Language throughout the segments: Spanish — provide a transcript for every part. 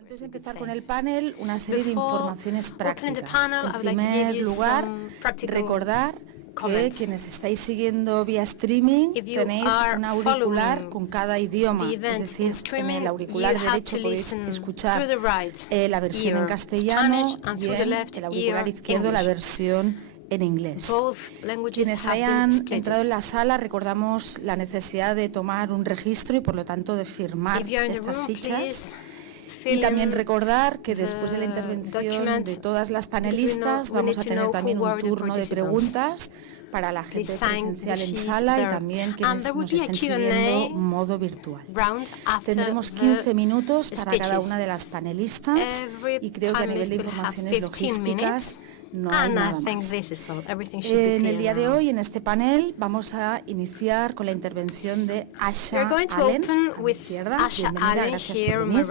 Antes de empezar con el panel, una serie de informaciones prácticas. En primer lugar, recordar que quienes estáis siguiendo vía streaming tenéis un auricular con cada idioma, es decir, en el auricular derecho podéis escuchar la versión en castellano y en el auricular izquierdo la versión en inglés. Quienes hayan entrado en la sala, recordamos la necesidad de tomar un registro y por lo tanto de firmar estas fichas. Y también recordar que después de la intervención de todas las panelistas vamos a tener también un turno de preguntas para la gente presencial en sala y también quienes nos estén siguiendo modo virtual. Tendremos 15 minutos para cada una de las panelistas y creo que a nivel de informaciones logísticas no hay nada más. En el día de hoy, en este panel, vamos a iniciar con la intervención de Asha Allen. Asha, gracias por venir.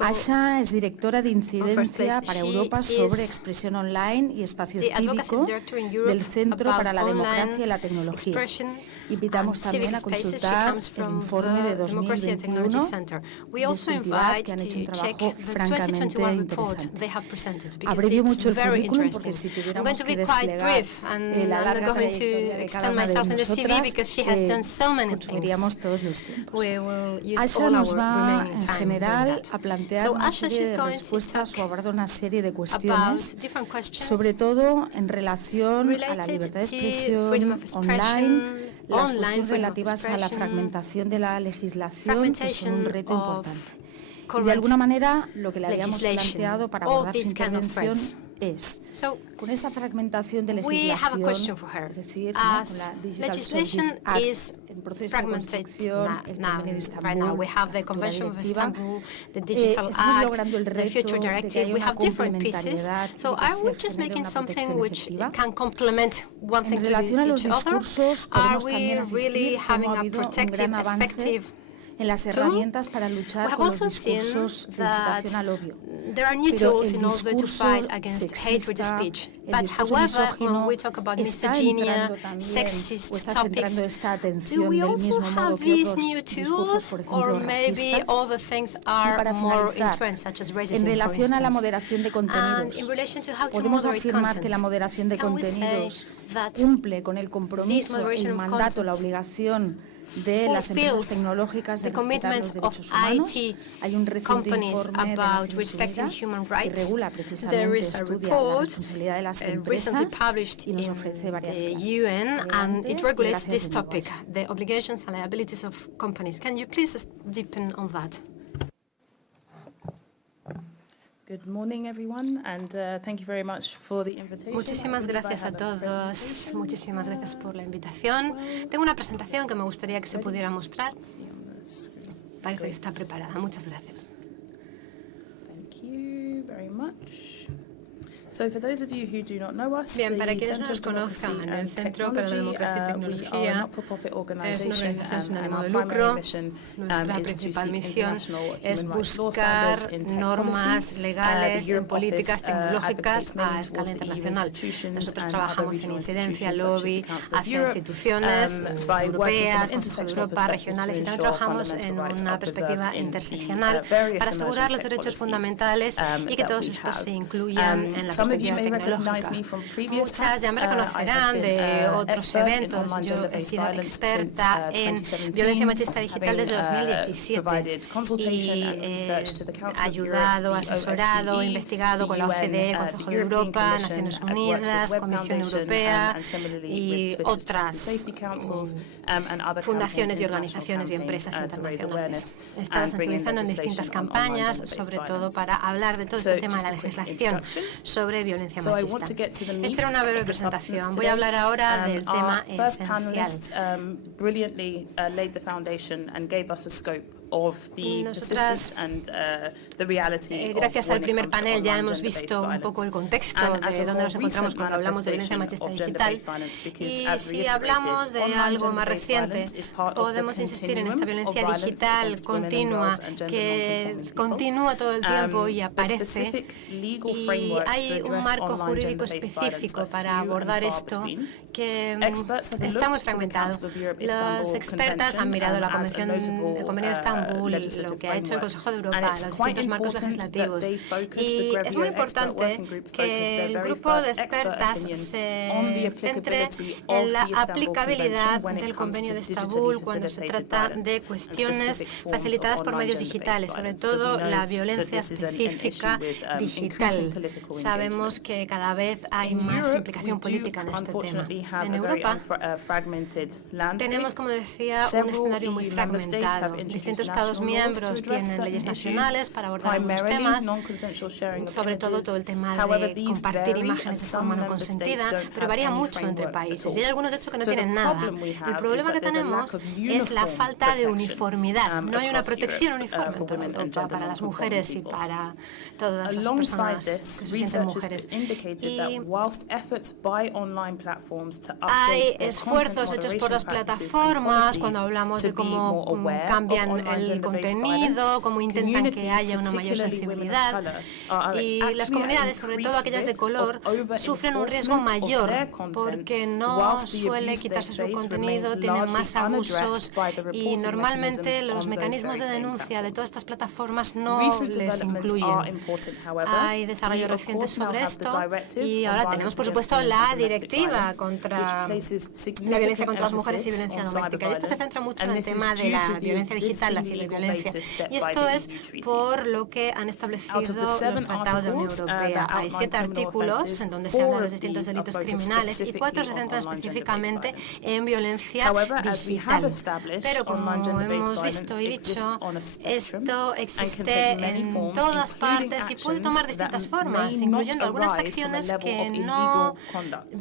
Asha es directora de incidencia para Europa sobre expresión online y espacio cívico del Centro para la Democracia y la Tecnología. Invitamos también a consultar el informe de 2021 de su entidad, que han hecho un trabajo francamente interesante. Abrevio mucho el currículum porque si tuviéramos que desplegar la larga trayectoria de cada una de nosotras, consumiríamos todos los tiempos. Asha nos va, en general, a plantear una serie de respuestas o abordar una serie de cuestiones, sobre todo en relación a la libertad de expresión online, las cuestiones relativas a la fragmentación de la legislación, que son un reto importante. Y de alguna manera, lo que le habíamos planteado para abordar su intervención es, con esa fragmentación de legislación, es decir, con la Digital Services Act en proceso de construcción, el convenio de Estambul, la directiva, estamos logrando el reto de que haya una complementariedad y que se genere una protección efectiva. En relación a los discursos, podemos también asistir cómo ha habido un gran avance en las herramientas para luchar con los discursos de incitación al odio. Pero el discurso sexista, el discurso misógino está entrando también, o está centrando esta atención del mismo modo que otros discursos, por ejemplo, racistas. Y para finalizar, en relación a la moderación de contenidos, podemos afirmar que la moderación de contenidos cumple con el compromiso, el mandato, la obligación de las empresas tecnológicas de respetar los derechos humanos. Hay un reciente informe de Naciones Unidas que regula precisamente, estudia la responsabilidad de las empresas y nos ofrece varias claves. Good morning, everyone, and thank you very much for the invitation. Muchísimas gracias a todos. Muchísimas gracias por la invitación. Tengo una presentación que me gustaría que se pudiera mostrar. Parece que está preparada. Muchas gracias. Thank you very much. So for those of you who do not know us, bien, para quienes no nos conozcan, el Centro para la Democracia y Tecnología es una organización sin ánimo de lucro. Nuestra principal misión es buscar normas legales en políticas tecnológicas a escala internacional. Nosotros trabajamos en incidencia, lobby, hacia instituciones europeas, Consejo de Europa, regionales, y también trabajamos en una perspectiva interseccional para asegurar los derechos fundamentales y que todos estos se incluyan en la perspectiva tecnológica. Muchas ya me reconocerán de otros eventos. Yo he sido experta en violencia machista digital desde 2017 y he ayudado, asesorado, investigado con la OCDE, Consejo de Europa, Naciones Unidas, Comisión Europea y otras fundaciones y organizaciones y empresas internacionales. He estado sensibilizando en distintas campañas, sobre todo para hablar de todo este tema de la legislación sobre violencia machista. Esta era una breve presentación. Voy a hablar ahora del tema esencial. Nosotras, gracias al primer panel, ya hemos visto un poco el contexto de dónde nos encontramos cuando hablamos de violencia machista digital. Y si hablamos de algo más reciente, podemos insistir en esta violencia digital continua, que continúa todo el tiempo y aparece. Y hay un marco jurídico específico para abordar esto que está muy fragmentado. Las expertas han mirado el Convenio de Estambul Estambul, lo que ha hecho el Consejo de Europa, los distintos marcos legislativos. Y es muy importante que el grupo de expertas se centre en la aplicabilidad del Convenio de Estambul cuando se trata de cuestiones facilitadas por medios digitales, sobre todo la violencia específica digital. Sabemos que cada vez hay más implicación política en este tema. En Europa tenemos, como decía, un escenario muy fragmentado. Distintos Estados miembros tienen leyes nacionales para abordar algunos temas, sobre todo el tema de compartir imágenes de forma no consentida, pero varía mucho entre países. Y hay algunos, de hecho, que no tienen nada. El problema que tenemos es la falta de uniformidad. No hay una protección uniforme en toda Europa para las mujeres y para todas las personas que se sienten mujeres. Y hay esfuerzos hechos por las plataformas cuando hablamos de cómo cambian el contenido, cómo intentan que haya una mayor sensibilidad. Y las comunidades, sobre todo aquellas de color, sufren un riesgo mayor porque no suele quitarse su contenido, tienen más abusos y normalmente los mecanismos de denuncia de todas estas plataformas no les incluyen. Hay desarrollos recientes sobre esto y ahora tenemos, por supuesto, la directiva contra la violencia contra las mujeres y violencia doméstica. Y esta se centra mucho en el tema de la violencia digital, la ciberviolencia. Y esto es por lo que han establecido los tratados de la Unión Europea. Hay 7 artículos en donde se hablan de los distintos delitos criminales y 4 se centran específicamente en violencia digital. Pero como hemos visto y dicho, esto existe en todas partes y puede tomar distintas formas, incluyendo algunas acciones que no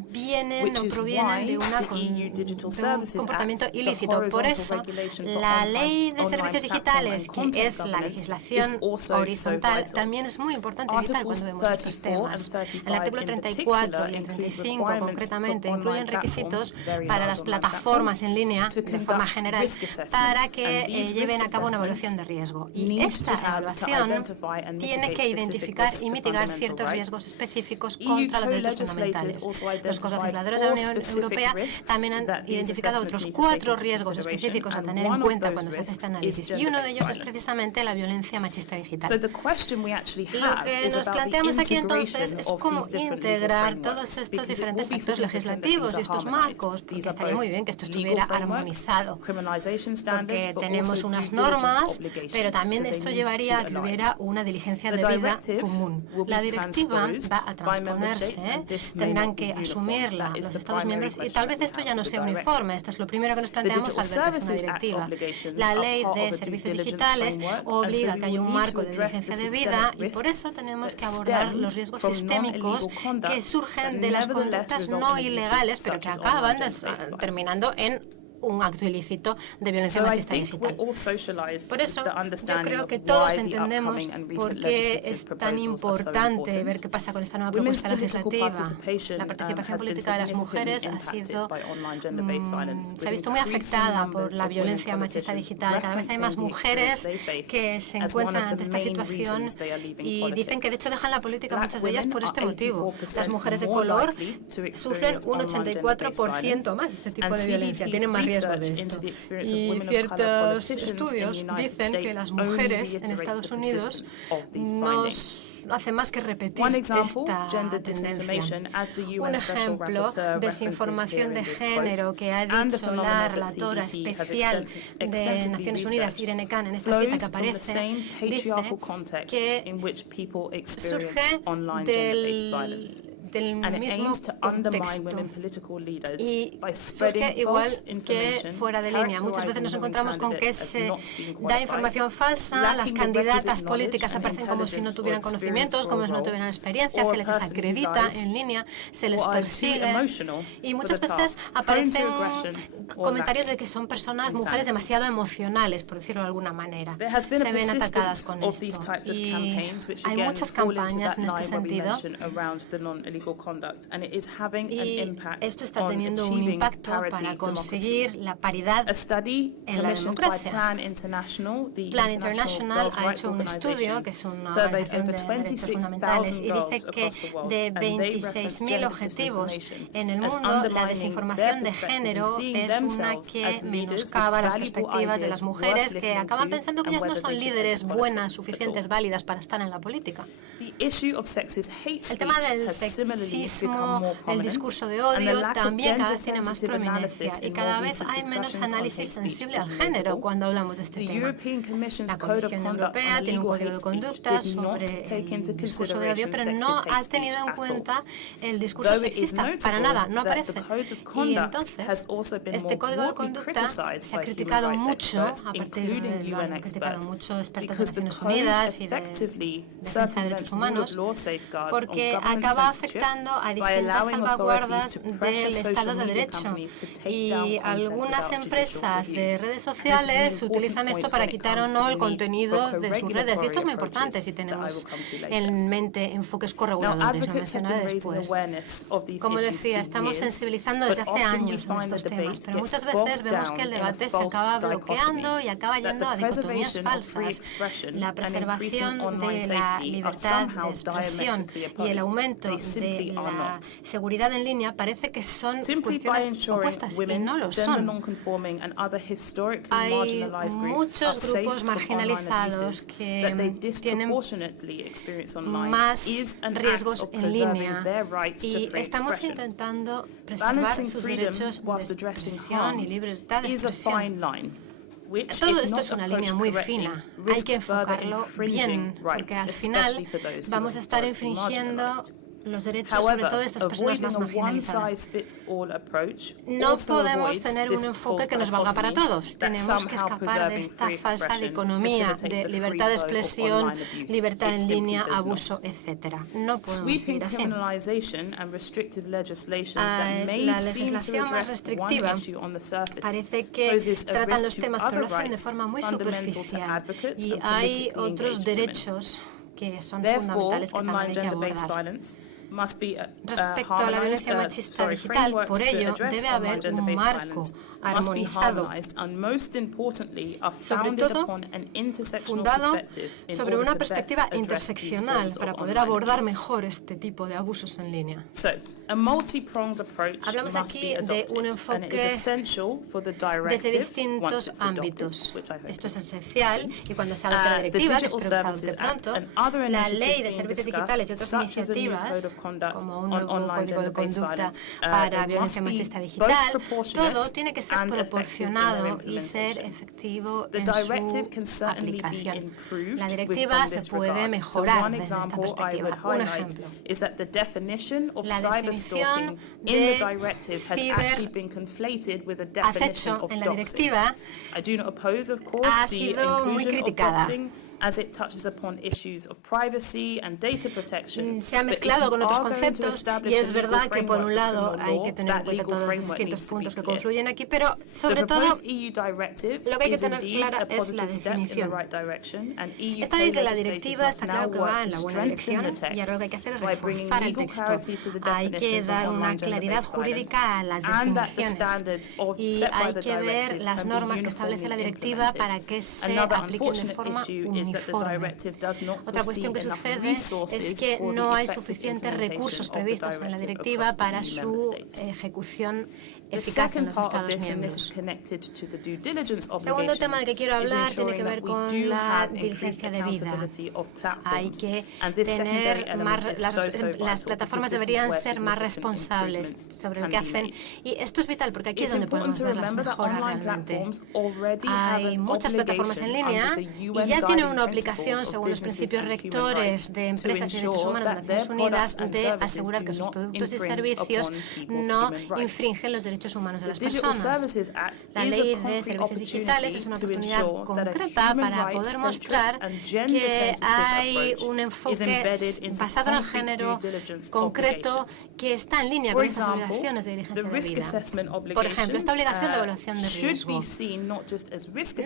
vienen o provienen de un comportamiento ilícito. Por eso, la ley de servicios digitales, que es la legislación horizontal, también es muy importante y vital cuando vemos estos temas. El artículo 34 y el 35 concretamente incluyen requisitos para las plataformas en línea de forma general para que lleven a cabo una evaluación de riesgo. Y esta evaluación tiene que identificar y mitigar ciertos riesgos específicos contra los derechos fundamentales. Los legisladores de la Unión Europea también han identificado otros 4 riesgos específicos a tener en cuenta cuando se hace este análisis. Y uno de ellos es precisamente la violencia machista digital. Lo que nos planteamos aquí entonces es cómo integrar todos estos diferentes actos legislativos y estos marcos, porque estaría muy bien que esto estuviera armonizado, porque tenemos unas normas, pero también esto llevaría a que hubiera una diligencia debida común. La directiva va a transponerse, tendrán que asumirla los Estados miembros y tal vez esto ya no sea uniforme. Esto es lo primero que nos planteamos al ver que es una directiva. La ley de servicios digitales obliga a que haya un marco de diligencia debida y por eso tenemos que abordar los riesgos sistémicos que surgen de las conductas no ilegales, pero que acaban terminando en un acto ilícito de violencia machista digital. Por eso, yo creo que todos entendemos por qué es tan importante ver qué pasa con esta nueva propuesta legislativa. La participación política de las mujeres se ha visto muy afectada por la violencia machista digital. Cada vez hay más mujeres que se encuentran ante esta situación y dicen que de hecho dejan la política muchas de ellas por este motivo. Las mujeres de color sufren un 84% más este tipo de violencia, tienen más riesgo de esto. Y ciertos estudios dicen que las mujeres en Estados Unidos no hace más que repetir esta tendencia. Un ejemplo, desinformación de género que ha dicho la relatora especial de Naciones Unidas, Irene Khan, en esta cita que aparece, dice que surge del mismo contexto y surge igual que fuera de línea. Muchas veces nos encontramos con que se da información falsa, las candidatas políticas aparecen como si no tuvieran conocimientos, como si no tuvieran experiencia, se les desacredita en línea, se les persigue y muchas veces aparecen comentarios de que son personas, mujeres demasiado emocionales, por decirlo de alguna manera. Se ven atacadas con esto. Y hay muchas campañas en este sentido Y esto está teniendo un impacto para conseguir la paridad en la democracia. Plan International ha hecho un estudio, que es una organización de derechos fundamentales, y dice que de 26.000 objetivos en el mundo, la desinformación de género es una que menoscaba las perspectivas de las mujeres, que acaban pensando que ellas no son líderes buenas, suficientes, válidas para estar en la política. El tema del sexismo, el discurso de odio, también cada vez tiene más prominencia y cada vez hay menos análisis sensible al género cuando hablamos de este tema. La Comisión Europea tiene un código de conducta sobre el discurso de odio, pero no ha tenido en cuenta el discurso sexista, para nada, no aparece. Y entonces, este código de conducta se ha criticado mucho, a partir de lo han criticado muchos expertos de Naciones Unidas y de defensa de derechos humanos, porque acaba afectando a distintas salvaguardas del Estado de Derecho. Y algunas empresas de redes sociales utilizan esto para quitar o no el contenido de sus redes. Y esto es muy importante si tenemos en mente enfoques correguladores, lo mencionaré después. Como decía, estamos sensibilizando desde hace años en estos temas, pero muchas veces vemos que el debate se acaba bloqueando y acaba yendo a dicotomías falsas. La preservación de la libertad de expresión y el aumento de la seguridad en línea parece que son cuestiones opuestas y no lo son. Hay muchos grupos marginalizados que tienen más riesgos en línea y estamos intentando preservar sus derechos de expresión y libertad de expresión. Todo esto es una línea muy fina, hay que enfocarlo bien, porque al final vamos a estar infringiendo los derechos, sobre todo de estas personas más marginalizadas. No podemos tener un enfoque que nos valga para todos. Tenemos que escapar de esta falsa dicotomía de libertad de expresión, libertad en línea, abuso, etc. No podemos seguir así. La legislación más restrictiva parece que tratan los temas, pero lo hacen de forma muy superficial. Y hay otros derechos que son fundamentales que también hay que abordar. Respecto a la violencia machista digital, por ello, debe haber un marco armonizado, sobre todo fundado sobre una perspectiva interseccional para poder abordar mejor este tipo de abusos en línea. Hablamos aquí de un enfoque desde distintos ámbitos. Esto es esencial y cuando se habla de la directiva, que espero que se adopte pronto, la ley de servicios digitales y otras iniciativas, como un nuevo código de conducta para violencia machista digital, todo tiene que ser proporcionado y ser efectivo en su aplicación. La directiva se puede mejorar desde esta perspectiva. Un ejemplo, la definición de ciberacecho en la directiva ha sido muy criticada. Se ha mezclado con otros conceptos y es verdad que por un lado hay que tener en cuenta todos los distintos puntos que confluyen aquí, pero sobre todo lo que hay que tener clara es la definición. Está bien que la directiva está claro que va en la buena dirección y ahora lo que hay que hacer es reforzar el texto. Hay que dar una claridad jurídica a las definiciones y hay que ver las normas que establece la directiva para que se apliquen de forma uniforme. Otra cuestión que sucede es que no hay suficientes recursos previstos en la directiva para su ejecución eficaz en los Estados miembros. Segundo tema del que quiero hablar tiene que ver con la diligencia debida. Hay que tener las plataformas deberían ser más responsables sobre lo que hacen y esto es vital porque aquí es donde podemos ver las mejoras realmente. Hay muchas plataformas en línea y ya tienen una obligación según los principios rectores de empresas y derechos humanos de Naciones Unidas de asegurar que sus productos y servicios no infringen los derechos derechos humanos de las personas. La Ley de Servicios Digitales es una oportunidad concreta para poder mostrar que hay un enfoque basado en el género concreto que está en línea con estas obligaciones de diligencia debida. Por ejemplo, esta obligación de evaluación de riesgo no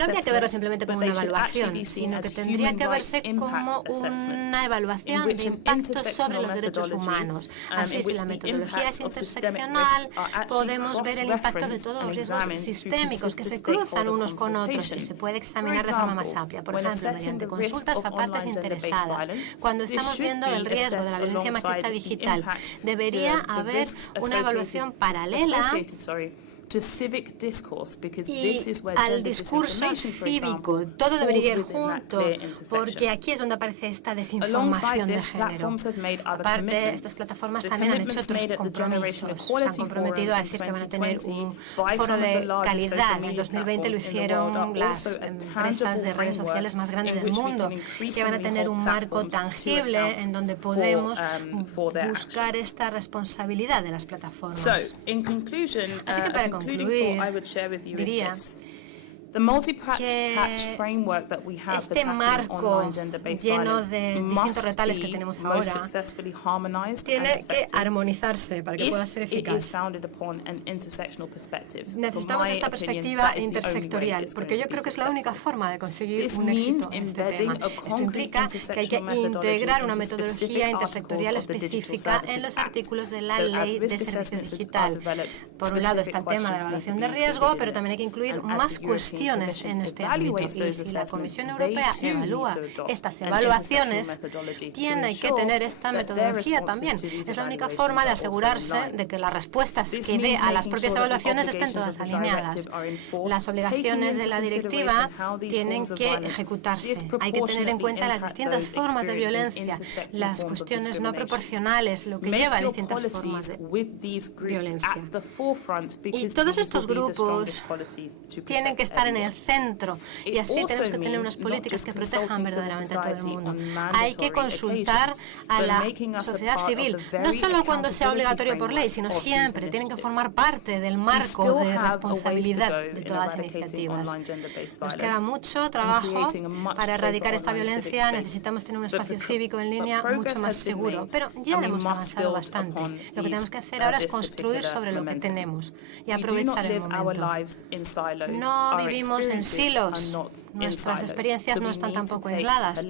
habría que verlo simplemente como una evaluación, sino que tendría que verse como una evaluación de impacto sobre los derechos humanos. Así, si la metodología es interseccional, podemos ver el impacto de todos los riesgos sistémicos que se cruzan unos con otros y se puede examinar de forma más amplia, por ejemplo, mediante consultas a partes interesadas. Cuando estamos viendo el riesgo de la violencia machista digital, debería haber una evaluación paralela y al discurso cívico. Todo debería ir junto, porque aquí es donde aparece esta desinformación de género. Aparte, estas plataformas también han hecho otros compromisos. Se han comprometido a decir que van a tener un foro de calidad. En 2020 lo hicieron las empresas de redes sociales más grandes del mundo, que van a tener un marco tangible en donde podemos buscar esta responsabilidad de las plataformas. Así que para concluir, diría que este marco lleno de distintos retales que tenemos ahora tiene que armonizarse para que pueda ser eficaz. Necesitamos esta perspectiva intersectorial, porque yo creo que es la única forma de conseguir un éxito en este tema. Esto implica que hay que integrar una metodología intersectorial específica en los artículos de la Ley de Servicios Digital. Por un lado está el tema de la evaluación de riesgo, pero también hay que incluir más cuestiones en este ámbito. Y si la Comisión Europea evalúa estas evaluaciones, tiene que tener esta metodología también. Es la única forma de asegurarse de que las respuestas que dé a las propias evaluaciones estén todas alineadas. Las obligaciones de la directiva tienen que ejecutarse. Hay que tener en cuenta las distintas formas de violencia, las cuestiones no proporcionales, lo que lleva a distintas formas de violencia. Y todos estos grupos tienen que estar en el centro, y así tenemos que tener unas políticas que protejan verdaderamente a todo el mundo. Hay que consultar a la sociedad civil, no solo cuando sea obligatorio por ley, sino siempre. Tienen que formar parte del marco de responsabilidad de todas las iniciativas. Nos queda mucho trabajo para erradicar esta violencia. Necesitamos tener un espacio cívico en línea mucho más seguro, pero ya hemos avanzado bastante. Lo que tenemos que hacer ahora es construir sobre lo que tenemos y aprovechar el momento. No vivimos en silos. Nuestras experiencias no están tampoco aisladas.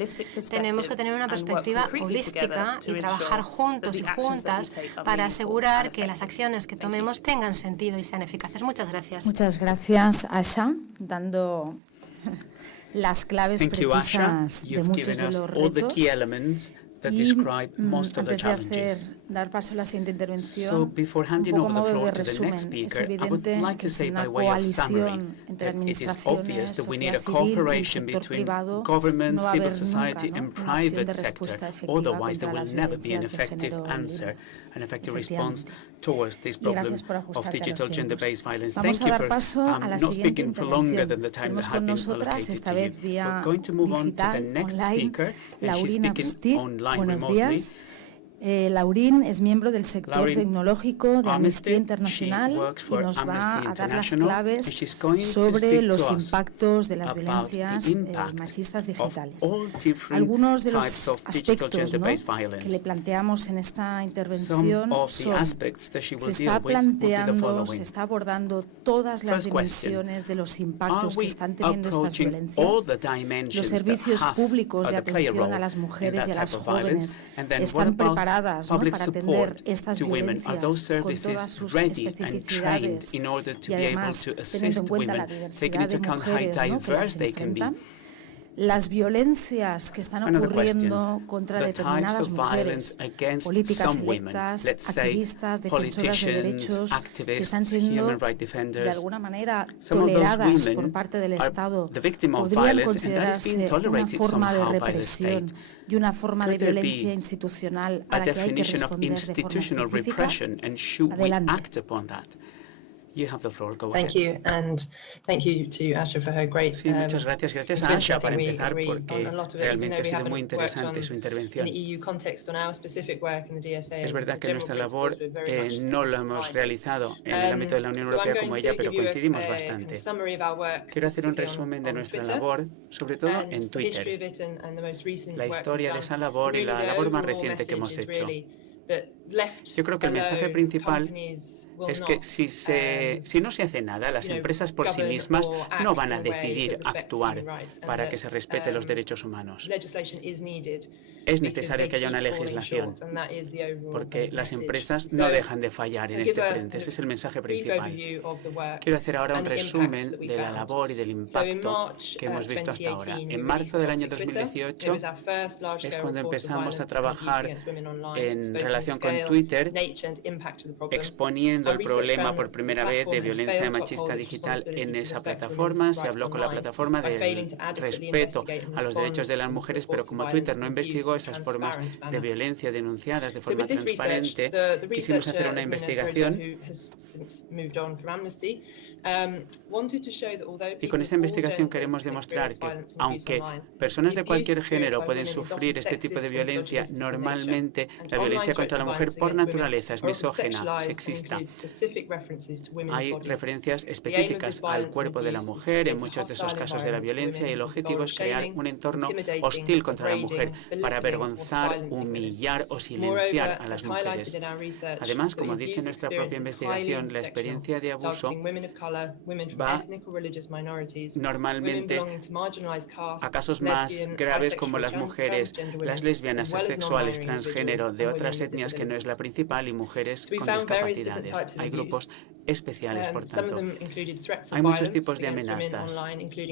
Tenemos que tener una perspectiva holística y trabajar juntos y juntas para asegurar que las acciones que tomemos tengan sentido y sean eficaces. Muchas gracias. Muchas gracias, Asha, dando las claves precisas de muchos de los retos. Y antes de dar paso a la siguiente intervención, un poco modo de resumen. Es evidente que es una coalición entre administraciones, sociedad civil y sector privado. No va a haber nunca una acción de respuesta efectiva contra las violencias de género an effective response towards this problem of digital gender-based violence. Vamos a dar paso a la siguiente intervención. Tenemos con nosotras, esta vez vía digital, online, Laurina Pstit. Buenos días. Laurín es miembro del sector tecnológico de Amnistía Internacional y nos va a dar las claves sobre los impactos de las violencias machistas digitales. Algunos de los aspectos que le planteamos en esta intervención son: se está planteando, se está abordando todas las dimensiones de los impactos que están teniendo estas violencias. Los servicios públicos de atención a las mujeres y a las jóvenes están preparados para atender estas violencias con todas sus especificidades y además teniendo en cuenta la diversidad de mujeres que las enfrentan. Las violencias que están ocurriendo contra determinadas mujeres, políticas electas, activistas, defensoras de derechos, que están siendo de alguna manera toleradas por parte del Estado, podrían considerarse una forma de represión y una forma de violencia institucional a la que hay que responder de forma específica. Adelante. You have the floor. Go Thank ahead. you, and thank you to Asha for her great. Sí, muchas gracias. Gracias a Asha para empezar, porque realmente ha sido muy interesante su intervención. Es verdad que nuestra labor no lo hemos realizado en el ámbito de la Unión Europea como ella, pero coincidimos bastante. Quiero hacer un resumen de nuestra labor, sobre todo en Twitter, la historia de esa labor y la labor más reciente que hemos hecho. Yo creo que el mensaje principal es que si no se hace nada, las empresas por sí mismas no van a decidir actuar para que se respeten los derechos humanos. Es necesario que haya una legislación, porque las empresas no dejan de fallar en este frente. Ese es el mensaje principal. Quiero hacer ahora un resumen de la labor y del impacto que hemos visto hasta ahora. En marzo del año 2018 es cuando empezamos a trabajar en relación con Twitter, exponiendo el problema por primera vez de violencia machista digital en esa plataforma. Se habló con la plataforma del respeto a los derechos de las mujeres, pero como Twitter no investigó esas formas de violencia denunciadas de forma transparente, quisimos hacer una investigación. Y con esta investigación queremos demostrar que, aunque personas de cualquier género pueden sufrir este tipo de violencia, normalmente la violencia contra la mujer por naturaleza es misógina, sexista. Hay referencias específicas al cuerpo de la mujer en muchos de esos casos de la violencia, y el objetivo es crear un entorno hostil contra la mujer para avergonzar, humillar o silenciar a las mujeres. Además, como dice nuestra propia investigación, la experiencia de abuso va normalmente a casos más graves como las mujeres, las lesbianas, asexuales, transgénero, de otras etnias que no es la principal, y mujeres con discapacidades. Hay grupos especiales, por tanto. Hay muchos tipos de amenazas.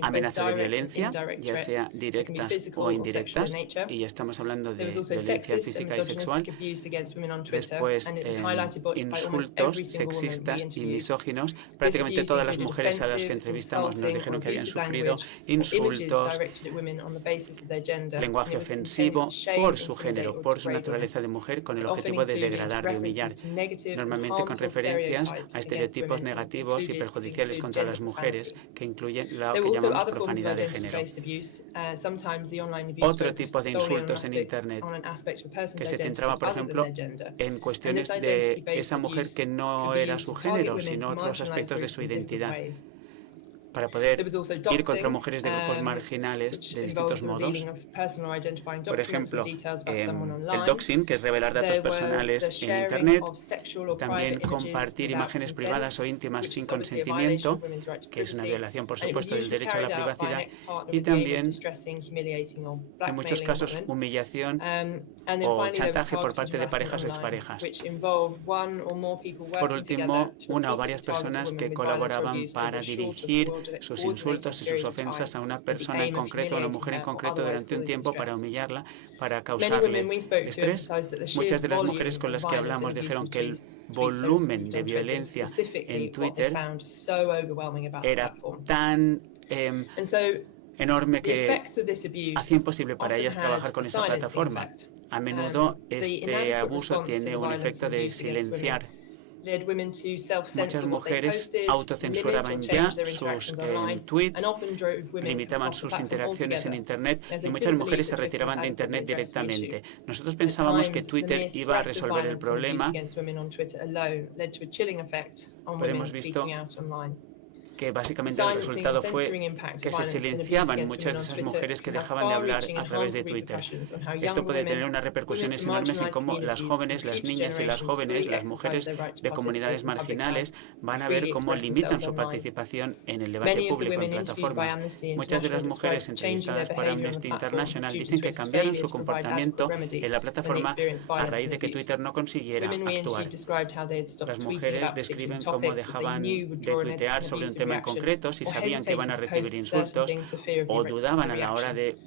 Amenaza de violencia, ya sea directas o indirectas, y ya estamos hablando de violencia física y sexual. Después, insultos sexistas y misóginos. Prácticamente todas las mujeres a las que entrevistamos nos dijeron que habían sufrido insultos, lenguaje ofensivo por su género, por su naturaleza de mujer, con el objetivo de degradar, de humillar, normalmente con referencias a estereotipos negativos y perjudiciales contra las mujeres, que incluyen lo que llamamos profanidad de género. Otro tipo de insultos en Internet, que se centraba, por ejemplo, en cuestiones de esa mujer que no era su género, sino otros aspectos de su identidad, para poder ir contra mujeres de grupos marginales de distintos modos. Por ejemplo, el doxing, que es revelar datos personales en Internet, también compartir imágenes privadas o íntimas sin consentimiento, que es una violación, por supuesto, del derecho a la privacidad, y también, en muchos casos, humillación o chantaje por parte de parejas o exparejas. Por último, una o varias personas que colaboraban para dirigir sus insultos y sus ofensas a una persona en concreto, a una mujer en concreto, durante un tiempo para humillarla, para causarle estrés. Muchas de las mujeres con las que hablamos dijeron que el volumen de violencia en Twitter era tan enorme que hacía imposible para ellas trabajar con esa plataforma. A menudo este abuso tiene un efecto de silenciar. Muchas mujeres autocensuraban ya sus tweets, limitaban sus interacciones en Internet, y muchas mujeres se retiraban de Internet directamente. Nosotros pensábamos que Twitter iba a resolver el problema, pero hemos visto que básicamente el resultado fue que se silenciaban muchas de esas mujeres que dejaban de hablar a través de Twitter. Esto puede tener unas repercusiones enormes en cómo las jóvenes, las niñas y las jóvenes, las mujeres de comunidades marginales, van a ver cómo limitan su participación en el debate público en plataformas. Muchas de las mujeres entrevistadas por Amnesty International dicen que cambiaron su comportamiento en la plataforma a raíz de que Twitter no consiguiera actuar. Las mujeres describen cómo dejaban de tuitear sobre un tema en concreto si sabían que iban a recibir insultos, o dudaban a la hora de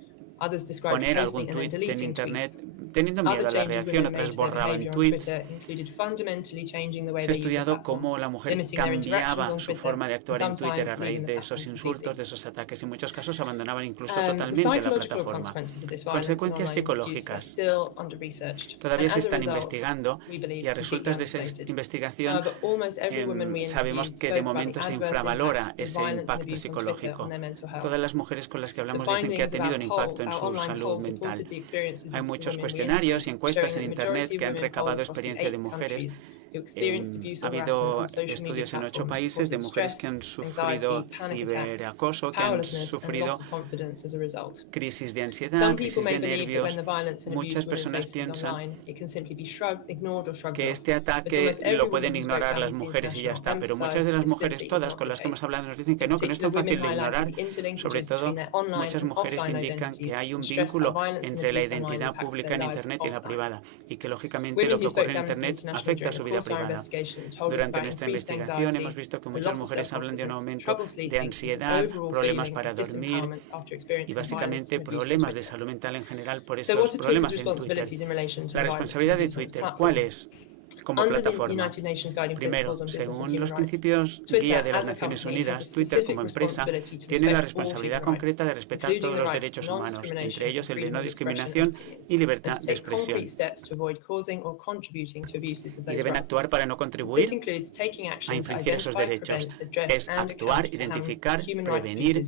poner algún tuit en Internet teniendo miedo a la reacción, otras borraban tweets. Se ha estudiado cómo la mujer cambiaba su forma de actuar en Twitter a raíz de esos insultos, de esos ataques. En muchos casos abandonaban incluso totalmente la plataforma. Consecuencias psicológicas todavía se están investigando y a resultas de esa investigación sabemos que de momento se infravalora ese impacto psicológico. Todas las mujeres con las que hablamos dicen que ha tenido un impacto en su salud mental. Hay muchos cuestionarios y encuestas en Internet que han recabado experiencia de mujeres. Ha habido estudios en 8 países de mujeres que han sufrido ciberacoso, que han sufrido crisis de ansiedad, crisis de nervios. Muchas personas piensan que este ataque lo pueden ignorar las mujeres y ya está, pero muchas de las mujeres, todas con las que hemos hablado, nos dicen que no es tan fácil de ignorar. Sobre todo, muchas mujeres indican que hay un vínculo entre la identidad pública en Internet y la privada, y que lógicamente lo que ocurre en Internet afecta a su vida privada. Durante nuestra investigación hemos visto que muchas mujeres hablan de un aumento de ansiedad, problemas para dormir y básicamente problemas de salud mental en general por esos problemas en Twitter. La responsabilidad de Twitter, ¿cuál es? Como plataforma. Primero, según los principios guía de las Naciones Unidas, Twitter como empresa tiene la responsabilidad concreta de respetar todos los derechos humanos, entre ellos el de no discriminación y libertad de expresión. Y deben actuar para no contribuir a infringir esos derechos. Es actuar, identificar, prevenir,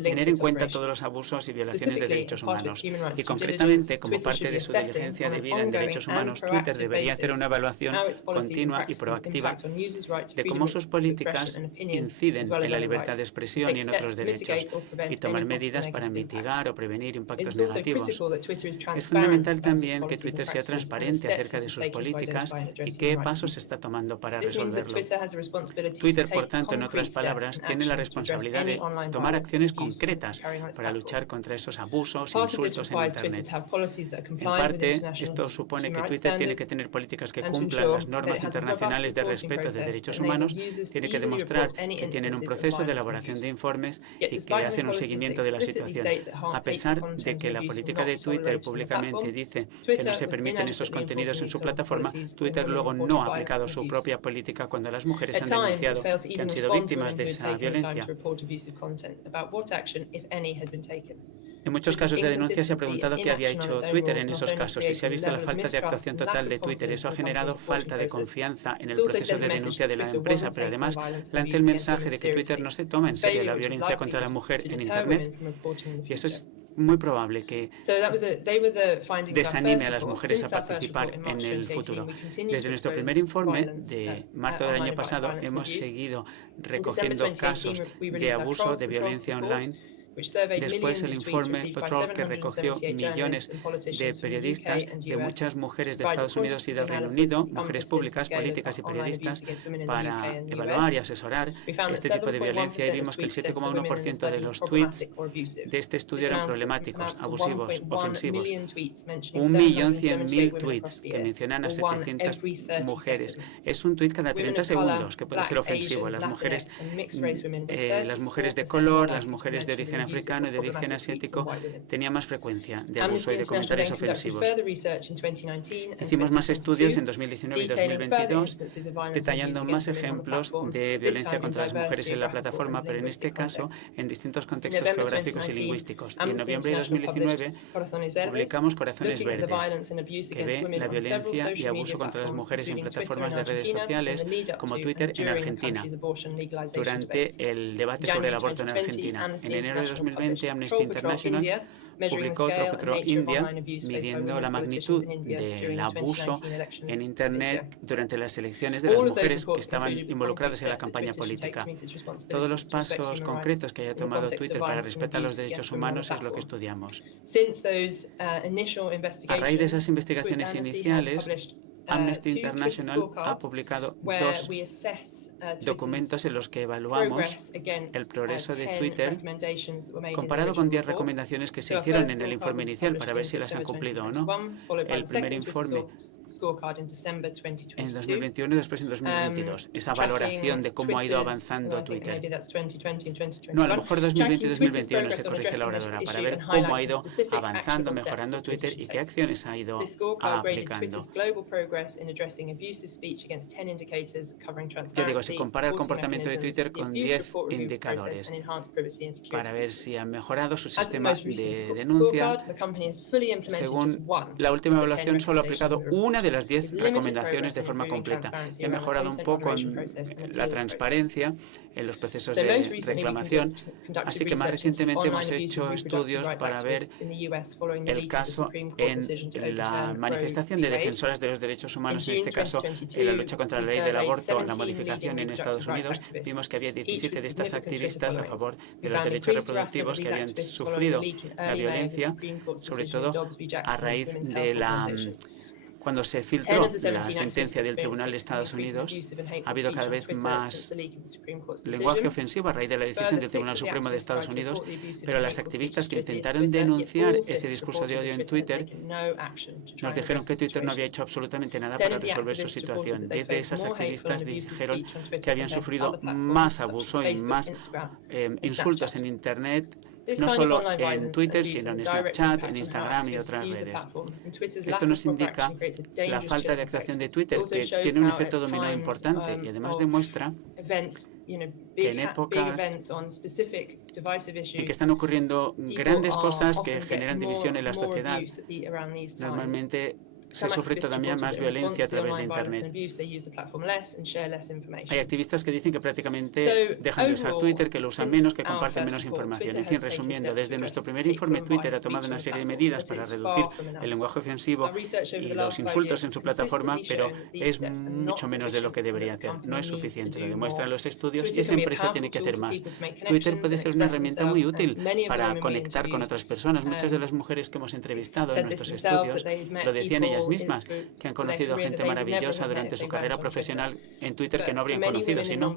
tener en cuenta todos los abusos y violaciones de derechos humanos. Y concretamente, como parte de su diligencia debida en derechos humanos, Twitter debería hacer una evaluación continua y proactiva de cómo sus políticas inciden en la libertad de expresión y en otros derechos, y tomar medidas para mitigar o prevenir impactos negativos. Es fundamental también que Twitter sea transparente acerca de sus políticas y qué pasos se está tomando para resolverlo. Twitter, por tanto, en otras palabras, tiene la responsabilidad de tomar acciones concretas para luchar contra esos abusos e insultos en Internet. En parte, esto supone que Twitter tiene que tener políticas que cumplan las normas internacionales de respeto de derechos humanos, tiene que demostrar que tienen un proceso de elaboración de informes y que hacen un seguimiento de la situación. A pesar de que la política de Twitter públicamente dice que no se permiten esos contenidos en su plataforma, Twitter luego no ha aplicado su propia política cuando las mujeres han denunciado que han sido víctimas de esa violencia. En muchos casos de denuncia se ha preguntado qué había hecho Twitter en esos casos y se ha visto la falta de actuación total de Twitter. Eso ha generado falta de confianza en el proceso de denuncia de la empresa, pero además lanza el mensaje de que Twitter no se toma en serio la violencia contra la mujer en Internet. Y eso es muy probable que desanime a las mujeres a participar en el futuro. Desde nuestro primer informe de marzo del año pasado hemos seguido recogiendo casos de abuso, de violencia online. Después el informe Patrol, que recogió millones de periodistas de muchas mujeres de Estados Unidos y del Reino Unido, mujeres públicas, políticas y periodistas, para evaluar y asesorar este tipo de violencia, y vimos que el 7,1% de los tweets de este estudio eran problemáticos, abusivos, ofensivos. 1.100.000 tweets que mencionan a 700 mujeres. Es un tweet cada 30 segundos que puede ser ofensivo. Las mujeres de color, las mujeres de origen africano y de origen asiático tenían más frecuencia de abuso y de comentarios ofensivos. Hicimos más estudios en 2019 y 2022, detallando más ejemplos de violencia contra las mujeres en la plataforma, pero en este caso en distintos contextos geográficos y lingüísticos. Y en noviembre de 2019 publicamos Corazones Verdes, que ve la violencia y abuso contra las mujeres en plataformas de redes sociales como Twitter en Argentina, durante el debate sobre el aborto en Argentina. En enero de 2020, Amnesty International publicó Troll India, midiendo la magnitud del abuso en Internet durante las elecciones de las mujeres que estaban involucradas en la campaña política. Todos los pasos concretos que haya tomado Twitter para respetar los derechos humanos es lo que estudiamos. A raíz de esas investigaciones iniciales, Amnesty International ha publicado 2 documentos en los que evaluamos el progreso de Twitter comparado con 10 recomendaciones que se hicieron en el informe inicial para ver si las han cumplido o no. El primer informe en 2021 y después en 2022. Esa valoración de cómo ha ido avanzando Twitter. No, a lo mejor 2020 y 2021 se corrige la oradora para ver cómo ha ido avanzando, mejorando Twitter y qué acciones ha ido aplicando. Yo digo, se compara el comportamiento de Twitter con 10 indicadores para ver si han mejorado su sistema de denuncia. Según la última evaluación, solo ha aplicado una de las 10 recomendaciones de forma completa. Ha mejorado un poco en la transparencia en los procesos de reclamación, así que más recientemente hemos hecho estudios para ver el caso en la manifestación de defensoras de los derechos humanos, en este caso en la lucha contra la ley del aborto, la modificación en Estados Unidos. Vimos que había 17 de estas activistas a favor de los derechos reproductivos que habían sufrido la violencia, sobre todo a raíz de cuando se filtró la sentencia del Tribunal de Estados Unidos. Ha habido cada vez más lenguaje ofensivo a raíz de la decisión del Tribunal Supremo de Estados Unidos, pero las activistas que intentaron denunciar ese discurso de odio en Twitter nos dijeron que Twitter no había hecho absolutamente nada para resolver su situación. 10 de esas activistas dijeron que habían sufrido más abuso y más insultos en Internet, no solo en Twitter, sino en Snapchat, en Instagram y otras redes. Esto nos indica la falta de actuación de Twitter, que tiene un efecto dominó importante y además demuestra que en épocas en que están ocurriendo grandes cosas que generan división en la sociedad, normalmente se sufre todavía más violencia a través de Internet. Hay activistas que dicen que prácticamente dejan de usar Twitter, que lo usan menos, que comparten menos información. En fin, resumiendo, desde nuestro primer informe, Twitter ha tomado una serie de medidas para reducir el lenguaje ofensivo y los insultos en su plataforma, pero es mucho menos de lo que debería hacer. No es suficiente, lo demuestran los estudios y esa empresa tiene que hacer más. Twitter puede ser una herramienta muy útil para conectar con otras personas. Muchas de las mujeres que hemos entrevistado en nuestros estudios lo decían ellas mismas, que han conocido gente maravillosa durante su carrera profesional en Twitter que no habrían conocido si no.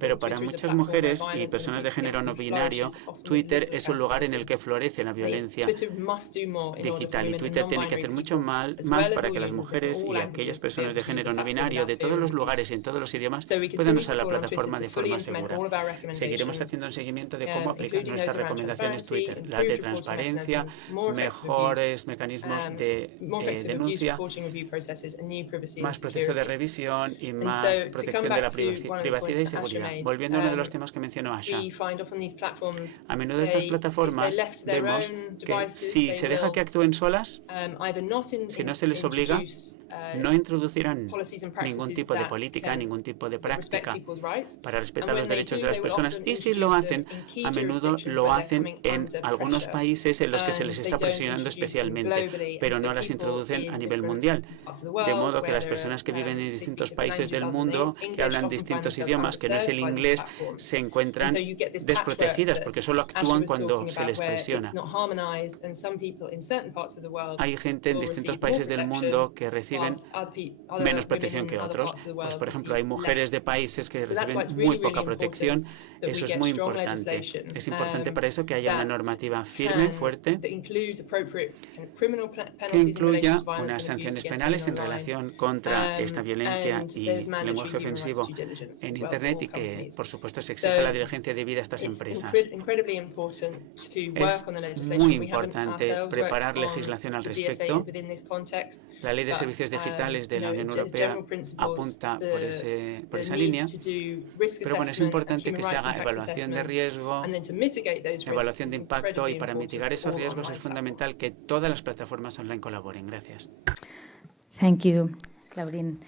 Pero para muchas mujeres y personas de género no binario, Twitter es un lugar en el que florece la violencia digital y Twitter tiene que hacer mucho más para que las mujeres y aquellas personas de género no binario de todos los lugares y en todos los idiomas puedan usar la plataforma de forma segura. Seguiremos haciendo un seguimiento de cómo aplicar nuestras recomendaciones Twitter, las de transparencia, mejores mecanismos de denuncia, más proceso de revisión y más protección de la privacidad y seguridad. Volviendo a uno de los temas que mencionó Asha, a menudo estas plataformas vemos que si se deja que actúen solas, si no se les obliga, no introducirán ningún tipo de política, ningún tipo de práctica para respetar los derechos de las personas y si lo hacen, a menudo lo hacen en algunos países en los que se les está presionando especialmente, pero no las introducen a nivel mundial. De modo que las personas que viven en distintos países del mundo, que hablan distintos idiomas, que no es el inglés, se encuentran desprotegidas porque solo actúan cuando se les presiona. Hay gente en distintos países del mundo que reciben menos protección que otros. Pues, por ejemplo, hay mujeres de países que reciben muy poca protección. Eso es muy importante. Es importante para eso que haya una normativa firme, fuerte, que incluya unas sanciones penales en relación contra esta violencia y lenguaje ofensivo en Internet y que, por supuesto, se exija la diligencia debida a estas empresas. Es muy importante preparar legislación al respecto. La Ley de Servicios Digitales de la Unión Europea apunta por esa línea, pero bueno, es importante que se haga evaluación de riesgo, evaluación de impacto y para mitigar esos riesgos es fundamental que todas las plataformas online colaboren. Gracias. Thank you, Laurín.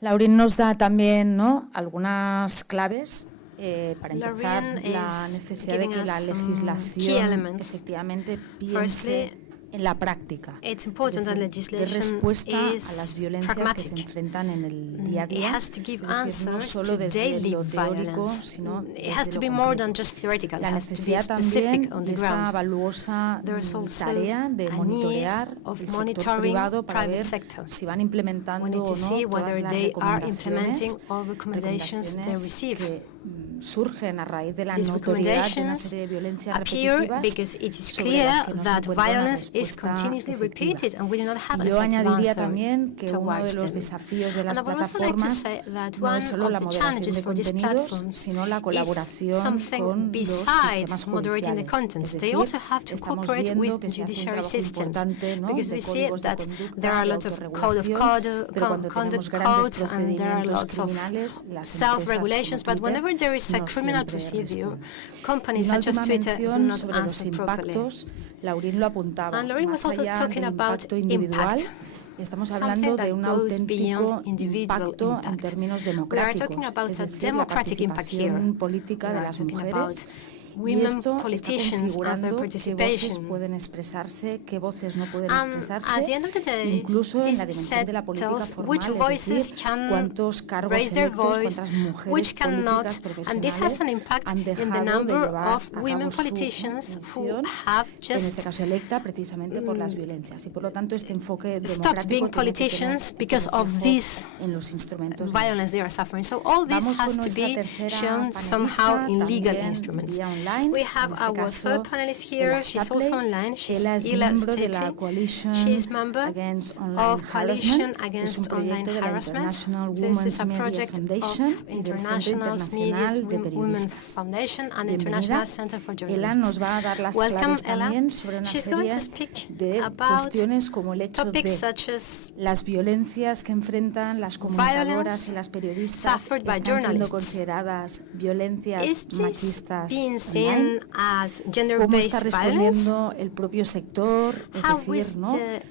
Laurín nos da también, ¿no?, algunas claves para empezar, la necesidad de que la legislación efectivamente piense en la práctica, it's important that de legislation respuesta a is las violencias que se pragmatic. enfrentan en el día a It día, has to give es decir, no answers solo to desde daily lo teórico, violence. sino It has desde to lo be more than concreto. just theoretical. La It has to be necesidad specific también on de the esta ground. valuosa There is also tarea de a monitorear need of el sector monitoring privado para private ver sector. si van implementando We need to o no see todas whether las they are implementing recomendaciones, all recommendations they receive. que surgen a raíz de la These notoriedad de una recommendations serie de violencias appear repetitivas because it is sobre clear las que no se that encuentra una violence is respuesta continuously efectiva. repeated and we do not have an Yo effective añadiría answer también que uno de towards los them. desafíos de las And I would also like to plataformas say that no one es solo la of the moderación challenges de for these contenidos, platforms sino la is colaboración something con los besides sistemas moderating the judiciales. contents. Es They decir, also have to estamos cooperate viendo with que se hace un judiciary trabajo systems importante, ¿no?, because de we see códigos de that conducta, there are de lots of code of autorregulación, pero cuando tenemos conduct grandes codes and there are procedimientos lots of criminales, las self-regulations, empresas como but whenever Twitter there is a no criminal siempre procedure, responden. companies Y una such as última Twitter do mención not sobre los answer properly. impactos, Laurín lo apuntaba, And Laurín más was also allá talking del about impacto individual, impact. estamos Something hablando that de un goes auténtico beyond individual impacto en impact. términos We are democráticos, talking about es a decir, la democratic impact here. participación política We de are las talking about mujeres. Y women esto está politicians and their configurando qué voces participation. pueden expresarse, qué voces no pueden At expresarse, the end of the day, incluso en this la dimensión de la política tells formal, which es voices decir, can cuántos cargos raise their electos, voice, cuántas mujeres which cannot, políticas and this has profesionales an impact han in the dejado de number llevar of a women cabo su politicians who misión, have en este just caso electa, precisamente por las violencias. Y por lo tanto, este enfoque stopped being democrático tiene que tener politicians because of este this reflejo en los instrumentos violence they are suffering. So all this Vamos con has to nuestra be tercera shown somehow panelista, in legal también instruments. vía online. We En have este our caso, third panelist here. Ella She's Shapley. also online. She's Ella es Ila miembro de la Stapley. Coalition She is member Against Online of Coalition Harassment, que es un Against Online proyecto de la Harassment. International This Women's is a Media project Foundation of y del Centro International Media's Internacional de Women Periodistas. Foundation and Bienvenida. International Center for Ella Journalists. nos va a dar las Welcome, claves Ella. también sobre una She's going serie to speak de about cuestiones como el hecho topics de such as las violencias que enfrentan las comunicadoras y las periodistas suffered by están siendo journalists. consideradas violencias Is this machistas being online. seen as ¿Cómo gender-based está violence? respondiendo el propio sector? Es How decir, is ¿no? the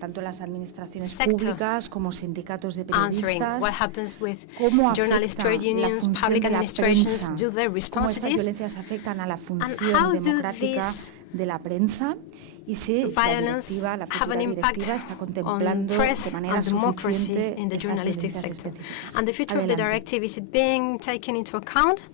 Tanto las administraciones sector públicas como sindicatos de answering periodistas. what happens with ¿Cómo journalist afecta trade la unions, función public de la administrations, prensa? do they ¿Cómo respond to estas this? violencias afectan a la how función do democrática these de la prensa? Y si la violence directiva, la have futura an impact directiva está on contemplando press de manera and democracy suficiente in the estas journalistic violencias sector. específicas. And the future of the Adelante. directive, is it being taken into account?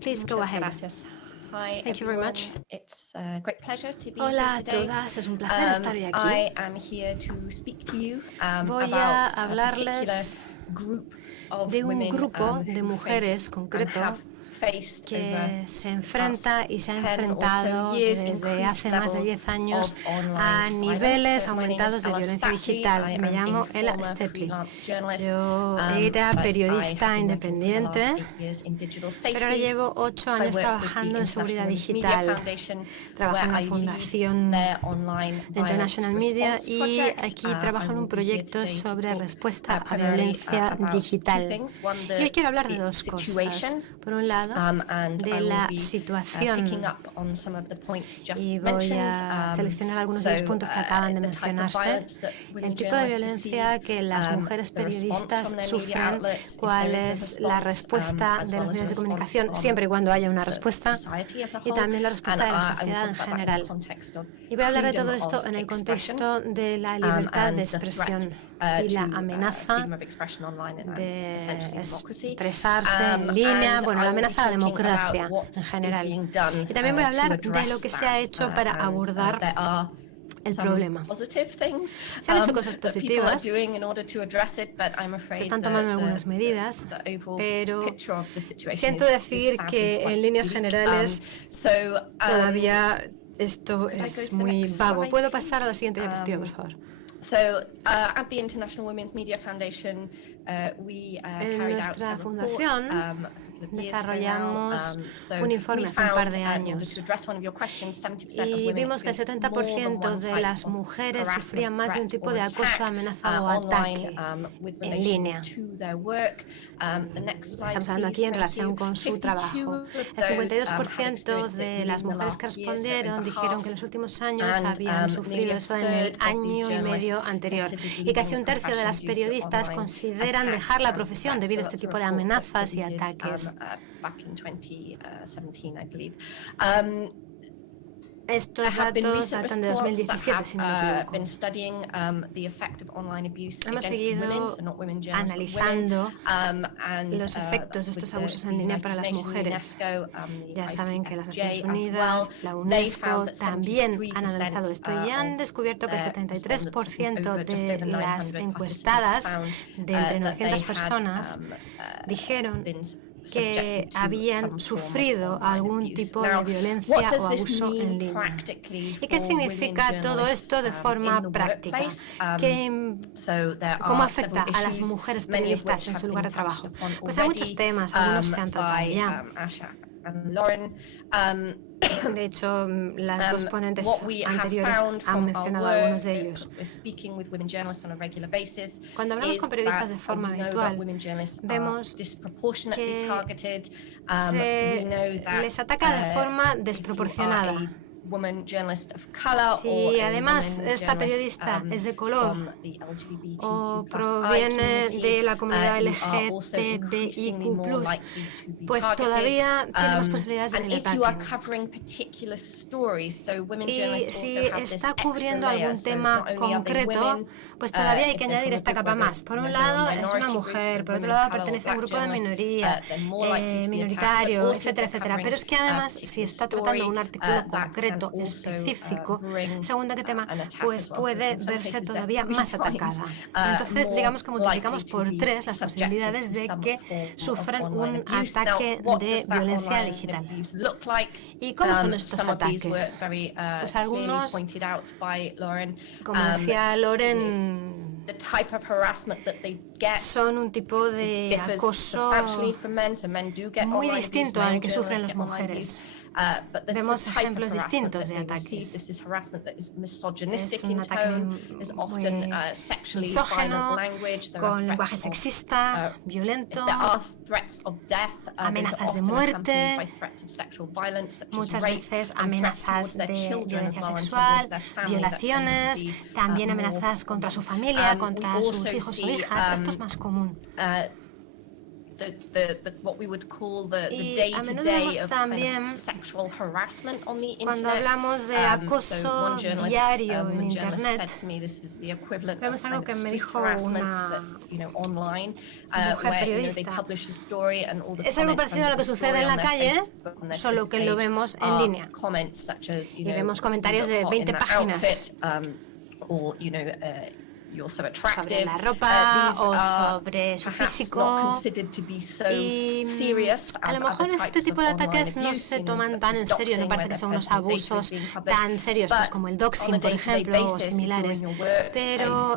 Please go Muchas ahead. gracias. Hi, Thank you very everyone. much. It's a great pleasure to be Hola a here today. todas, es un placer estar hoy aquí. I am here to speak to you Voy a about a particular hablarles group of de un women grupo de who mujeres face concreto and have faced que over se enfrenta y se ha 10 or so enfrentado years desde hace más de 10 años of online a niveles violence. So my name aumentados is de Ella violencia Stapley. digital. I Me am llamo a Ella former Stapley. freelance journalist, Yo but era I periodista have been working for the independiente, last 8 years in digital pero ahora safety. llevo 8 I años work with the trabajando en seguridad International Media digital. Foundation, Trabajo en where la I lead Fundación their online de International violence Media response y project. aquí I trabajo en will un be here proyecto today to sobre talk, respuesta a primarily, violencia about digital. two things. One, Y hoy quiero hablar de the dos cosas. situation, Por un lado, and de I will la be situación picking up on some of the points just y voy mentioned. a seleccionar algunos de los puntos que acaban de the type of mencionarse. violence that women El tipo de journalists violencia receive, que las mujeres the response periodistas from their media sufren, outlets, if cuál there is a es la response, respuesta as de well los as a medios de response comunicación, from siempre y cuando haya una the respuesta, society as a y whole. también la respuesta de la And I will sociedad talk en about that in general. the context of Y voy a hablar de freedom todo esto of en el expression, contexto de la libertad and de the expresión threat, y la to, amenaza freedom of expression online and de essentially democracy. expresarse en línea, And bueno, I la will be amenaza a la talking democracia about what en is general. being done, Y también voy a to hablar de address lo que se ha that, hecho para and, abordar there are el some problema. positive things, Se han hecho cosas that people are positivas, doing in order to address it, but I'm se afraid están that tomando algunas the medidas, overall pero picture of the situation siento is decir sadly que quite en líneas bleak. generales So, todavía esto could I go es to the muy next vago. slide, ¿Puedo pasar a la please? siguiente diapositiva, por favor? So, at the International Women's Media Foundation, we En carried out nuestra a report, fundación a couple of years ago now. Desarrollamos So un informe we hace un par found, de in order años to address one of your questions, 70% of y women vimos que el experience more than 70% one de type las of mujeres harassment, sufrían más de un threat, tipo or de acoso, attack, amenaza o online, ataque with en relation línea. to their work. The next slide, Estamos hablando aquí please. en Thank relación you. con su trabajo. El 52% de las mujeres que respondieron dijeron que en los últimos años habían sufrido eso en el año y medio anterior. Y casi un tercio de las periodistas consideran dejar la profesión debido a este tipo de amenazas y ataques. Back in 2017, I believe. 70% of women experience more than one type of harassment, threat, or attack online, with relation to their work. The next slide, please. Thank you. Estos datos datan de 2017, si no me equivoco. Hemos seguido analizando los efectos de estos abusos en línea para las mujeres. Ya saben que las Naciones Unidas, la UNESCO también han analizado esto y han descubierto que el 73% de las encuestadas, de entre 900 personas, dijeron que habían sufrido algún tipo de violencia o abuso en línea. ¿Y qué significa todo esto de forma práctica? ¿Cómo afecta a las mujeres periodistas en su lugar de trabajo? Pues hay muchos temas, algunos se han tratado ya. De hecho, las dos ponentes anteriores han mencionado algunos de ellos. Cuando hablamos con periodistas de forma habitual, vemos que se les ataca de forma desproporcionada. Si además esta periodista es de color o proviene de la comunidad LGTBIQ+, pues todavía tenemos posibilidades de que le ataquen. Y si está cubriendo algún tema concreto, pues todavía hay que añadir esta capa más. Por un lado es una mujer, por otro lado pertenece a un grupo de minoría, minoritario, etcétera, etcétera. Pero es que además, si está tratando un artículo concreto, específico, según qué tema, pues puede verse todavía más atacada. Entonces, digamos que multiplicamos por 3 las posibilidades de que sufran un ataque de violencia digital. ¿Y cómo son estos ataques? Pues algunos, como decía Lauren, son un tipo de acoso muy distinto al que sufren las mujeres. Vemos ejemplos distintos de ataques. Es un ataque muy misógino, con lenguaje sexista, violento, amenazas de muerte, muchas veces amenazas de violencia sexual, violaciones, también amenazas contra su familia, contra sus hijos o hijas. Esto es más común. Y a menudo vemos también, cuando hablamos de acoso diario en Internet, vemos algo que me dijo una mujer periodista. Es algo parecido a lo que sucede en la calle, solo que lo vemos en línea. Y vemos comentarios de 20 páginas. Sobre la ropa o sobre su físico, y a lo mejor este tipo de ataques no se toman tan en serio, no parece que son unos abusos tan serios pues como el doxing, por ejemplo, o similares, pero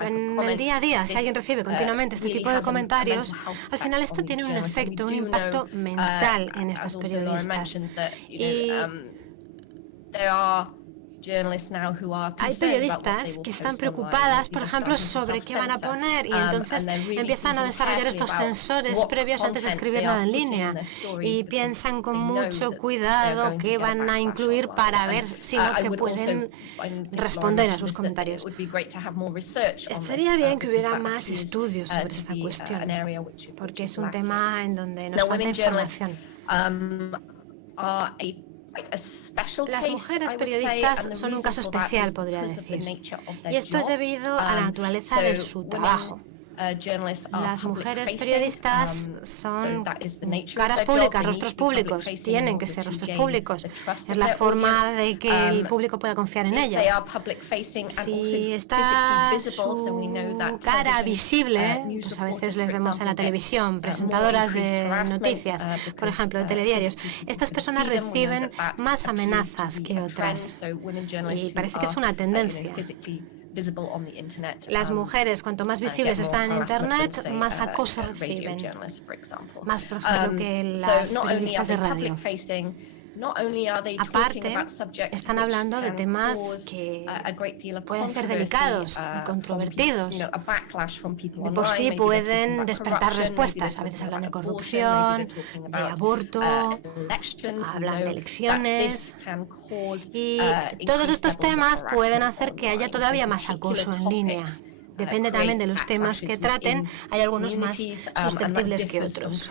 en el día a día, si alguien recibe continuamente este tipo de comentarios, al final esto tiene un efecto, un impacto mental en estas periodistas. Y hay periodistas que están preocupadas, por ejemplo, sobre qué van a poner y entonces empiezan a desarrollar estos sensores previos antes de escribir nada en línea y piensan con mucho cuidado qué van a incluir para ver si no que pueden responder a sus comentarios. Estaría bien que hubiera más estudios sobre esta cuestión, porque es un tema en donde nos falta información. Las mujeres periodistas son un caso especial, podría decir, y esto es debido a la naturaleza de su trabajo. Las mujeres periodistas son caras públicas, rostros públicos, tienen que ser rostros públicos. Es la forma de que el público pueda confiar en ellas. Si está su cara visible, pues a veces les vemos en la televisión, presentadoras de noticias, por ejemplo, de telediarios. Estas personas reciben más amenazas que otras y parece que es una tendencia. Las mujeres, cuanto más visibles están en Internet, más acoso reciben, más por ejemplo que las periodistas de radio. Aparte, están hablando de temas que pueden ser delicados y controvertidos. De por sí pueden despertar respuestas. A veces hablan de corrupción, de aborto, hablan de elecciones. Y todos estos temas pueden hacer que haya todavía más acoso en línea. Depende también de los temas que traten, hay algunos más susceptibles que otros.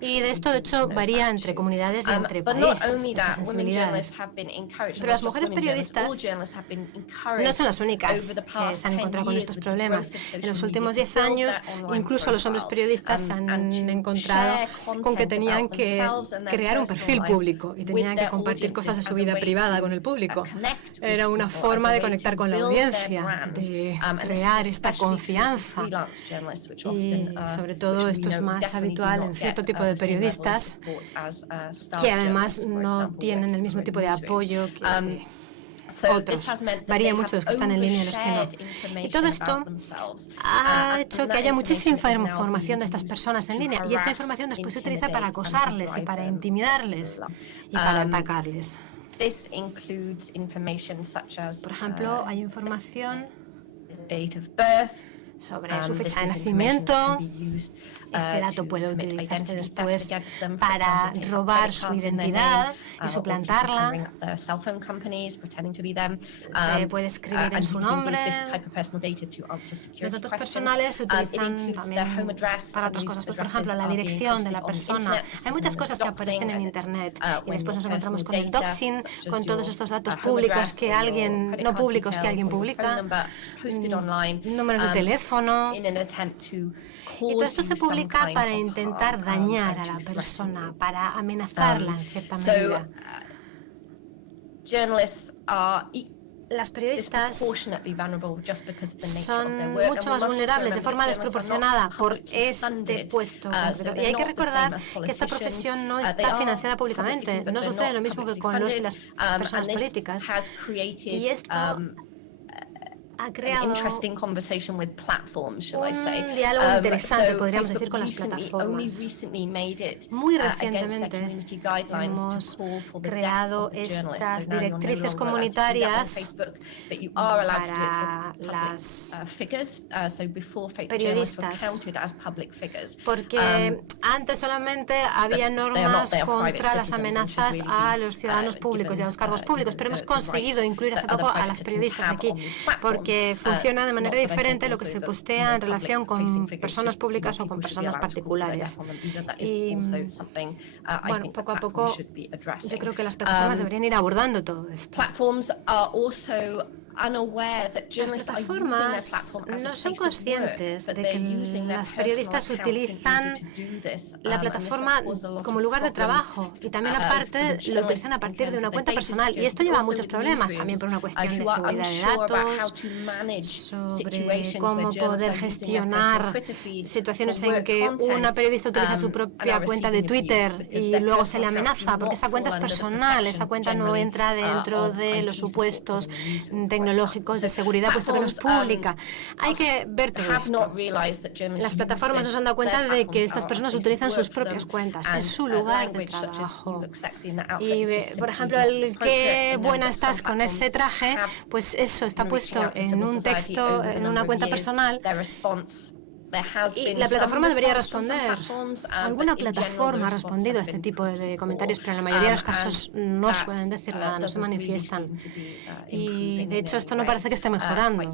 Y de esto, de hecho, varía entre comunidades y entre países, estas sensibilidades. Pero las mujeres periodistas no son las únicas que se han encontrado con estos problemas. En los últimos 10 años, incluso los hombres periodistas se han encontrado con que tenían que crear un perfil público y tenían que compartir cosas de su vida privada con el público. Era una forma de conectar con la audiencia, de crear esta confianza. Y sobre todo esto es más habitual en cierto tipo de periodistas que además no tienen el mismo tipo de apoyo que otros. Varía mucho los que están en línea y los que no. Y todo esto ha hecho que haya muchísima información de estas personas en línea y esta información después se utiliza para acosarles y para intimidarles y para atacarles. Por ejemplo, hay información sobre su fecha de nacimiento. Este dato puede utilizarse después para robar su identidad y suplantarla. Se puede escribir en su nombre. Los datos personales se utilizan también para otras cosas, pues, por ejemplo, la dirección de la persona. Hay muchas cosas que aparecen en Internet y después nos encontramos con el doxing, con todos estos datos públicos que alguien, no públicos que alguien publica, números de teléfono. Y todo esto se publica para intentar dañar a la persona, para amenazarla en cierta medida. Las periodistas son mucho más vulnerables de forma desproporcionada por este puesto. Y hay que recordar que esta profesión no está financiada públicamente. No sucede lo mismo que con los y las personas políticas. Y esto ha creado un diálogo interesante, podríamos decir, con las plataformas. Muy recientemente hemos creado estas directrices comunitarias para las periodistas, porque antes solamente había normas contra las amenazas a los ciudadanos públicos y a los cargos públicos, pero hemos conseguido incluir hace poco a las periodistas aquí, porque funciona de manera diferente lo que se postea en relación con personas públicas o con personas particulares. Y bueno, poco a poco yo creo que las plataformas deberían ir abordando todo esto. Las plataformas no son conscientes de que las periodistas utilizan la plataforma como lugar de trabajo y también aparte lo utilizan a partir de una cuenta personal y esto lleva a muchos problemas, también por una cuestión de seguridad de datos, sobre cómo poder gestionar situaciones en que una periodista utiliza su propia cuenta de Twitter y luego se le amenaza porque esa cuenta es personal, esa cuenta no entra dentro de los supuestos tecnológicos de seguridad, puesto que no es pública. Hay que ver todo esto. Las plataformas no se han dado cuenta de que estas personas utilizan sus propias cuentas, es su lugar de trabajo. Y, por ejemplo, el qué buena estás con ese traje, pues eso está puesto en un texto, en una cuenta personal. Y la plataforma debería responder. Alguna plataforma ha respondido a este tipo de comentarios, pero en la mayoría de los casos no suelen decir nada, no se manifiestan. Y de hecho esto no parece que esté mejorando. Y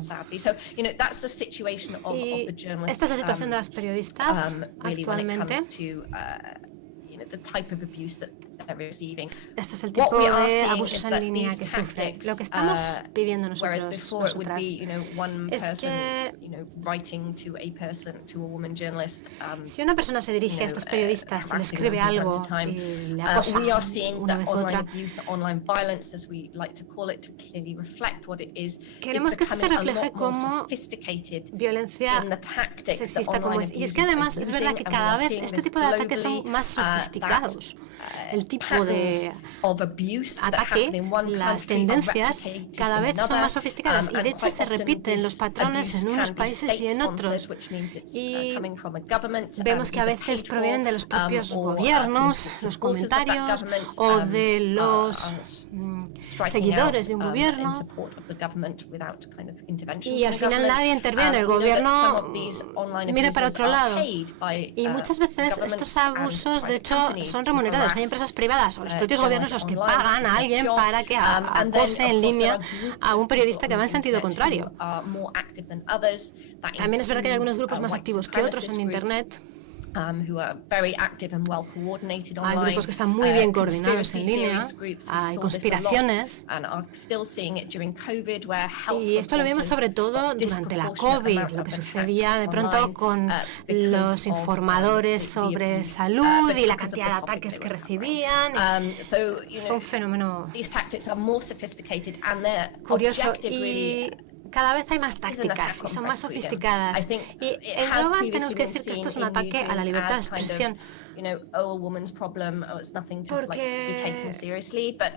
esta es la situación de las periodistas actualmente. Este es el tipo de abusos en línea que sufren. Lo que estamos pidiendo nosotras es que si una persona se dirige a estas periodistas y le escribe algo y le acosa una vez u otra, queremos que esto se refleje como violencia sexista como es. Y es que además es verdad que cada vez este tipo de ataques son más sofisticados. El tipo de ataque, las tendencias cada vez son más sofisticadas y de hecho se repiten los patrones en unos países y en otros. Y vemos que a veces provienen de los propios gobiernos, los comentarios, o de los seguidores de un gobierno. Y al final nadie interviene, el gobierno mira para otro lado. Y muchas veces estos abusos, de hecho, son remunerados. Hay empresas privadas o los propios gobiernos los que pagan a alguien para que acose en línea a un periodista que va en sentido contrario. También es verdad que hay algunos grupos más activos que otros en Internet. Hay grupos que están muy bien coordinados en línea, hay conspiraciones. Y esto lo vimos sobre todo durante la COVID, lo que sucedía de pronto con los informadores sobre salud y la cantidad de ataques que recibían. Fue un fenómeno curioso y cada vez hay más tácticas y son más sofisticadas. Y en global tenemos que decir que esto es un ataque a la libertad de expresión. Porque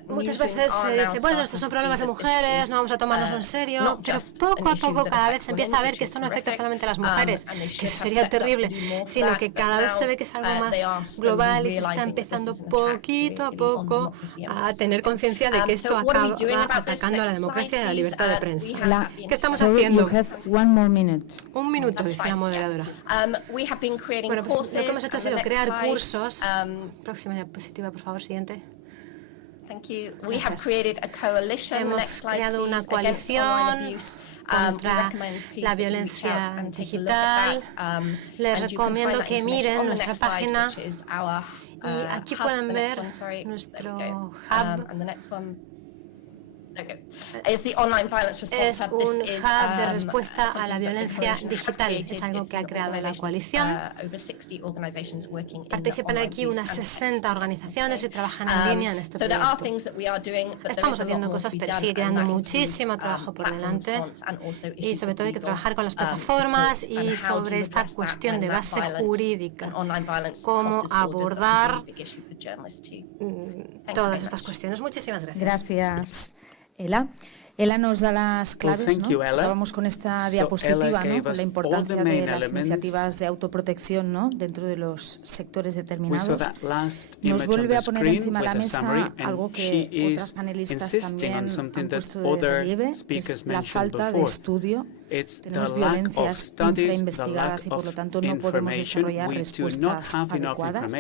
muchas veces se dice, bueno, estos son problemas de mujeres, no vamos a tomárnoslo en serio, pero poco a poco cada vez se empieza a ver que esto no afecta solamente a las mujeres, que eso sería terrible, sino que cada vez se ve que es algo más global y se está empezando poquito a poco a tener conciencia de que esto acaba atacando a la democracia y a la libertad de prensa. ¿Qué estamos haciendo? Un minuto, dice la moderadora. Bueno, pues lo que hemos hecho ha sido crear cursos. Próxima diapositiva, por favor, siguiente. Hemos creado una coalición contra la violencia digital. Les recomiendo que miren nuestra página y aquí pueden ver nuestro hub. Es un hub de respuesta a la violencia digital. Es algo que ha creado la coalición. Participan aquí unas 60 organizaciones y trabajan en línea en este proyecto. Estamos haciendo cosas, pero sigue quedando muchísimo trabajo por delante. Y sobre todo hay que trabajar con las plataformas y sobre esta cuestión de base jurídica. Cómo abordar todas estas cuestiones. Muchísimas gracias. Gracias. Ela nos da las claves, ¿no? Acabamos con esta diapositiva, ¿no? Con la importancia de las iniciativas de autoprotección, ¿no? Dentro de los sectores determinados. Nos vuelve a poner encima de la mesa algo que otras panelistas también han puesto de relieve, que es la falta de estudio. Tenemos violencias infrainvestigadas y por lo tanto no podemos desarrollar respuestas adecuadas.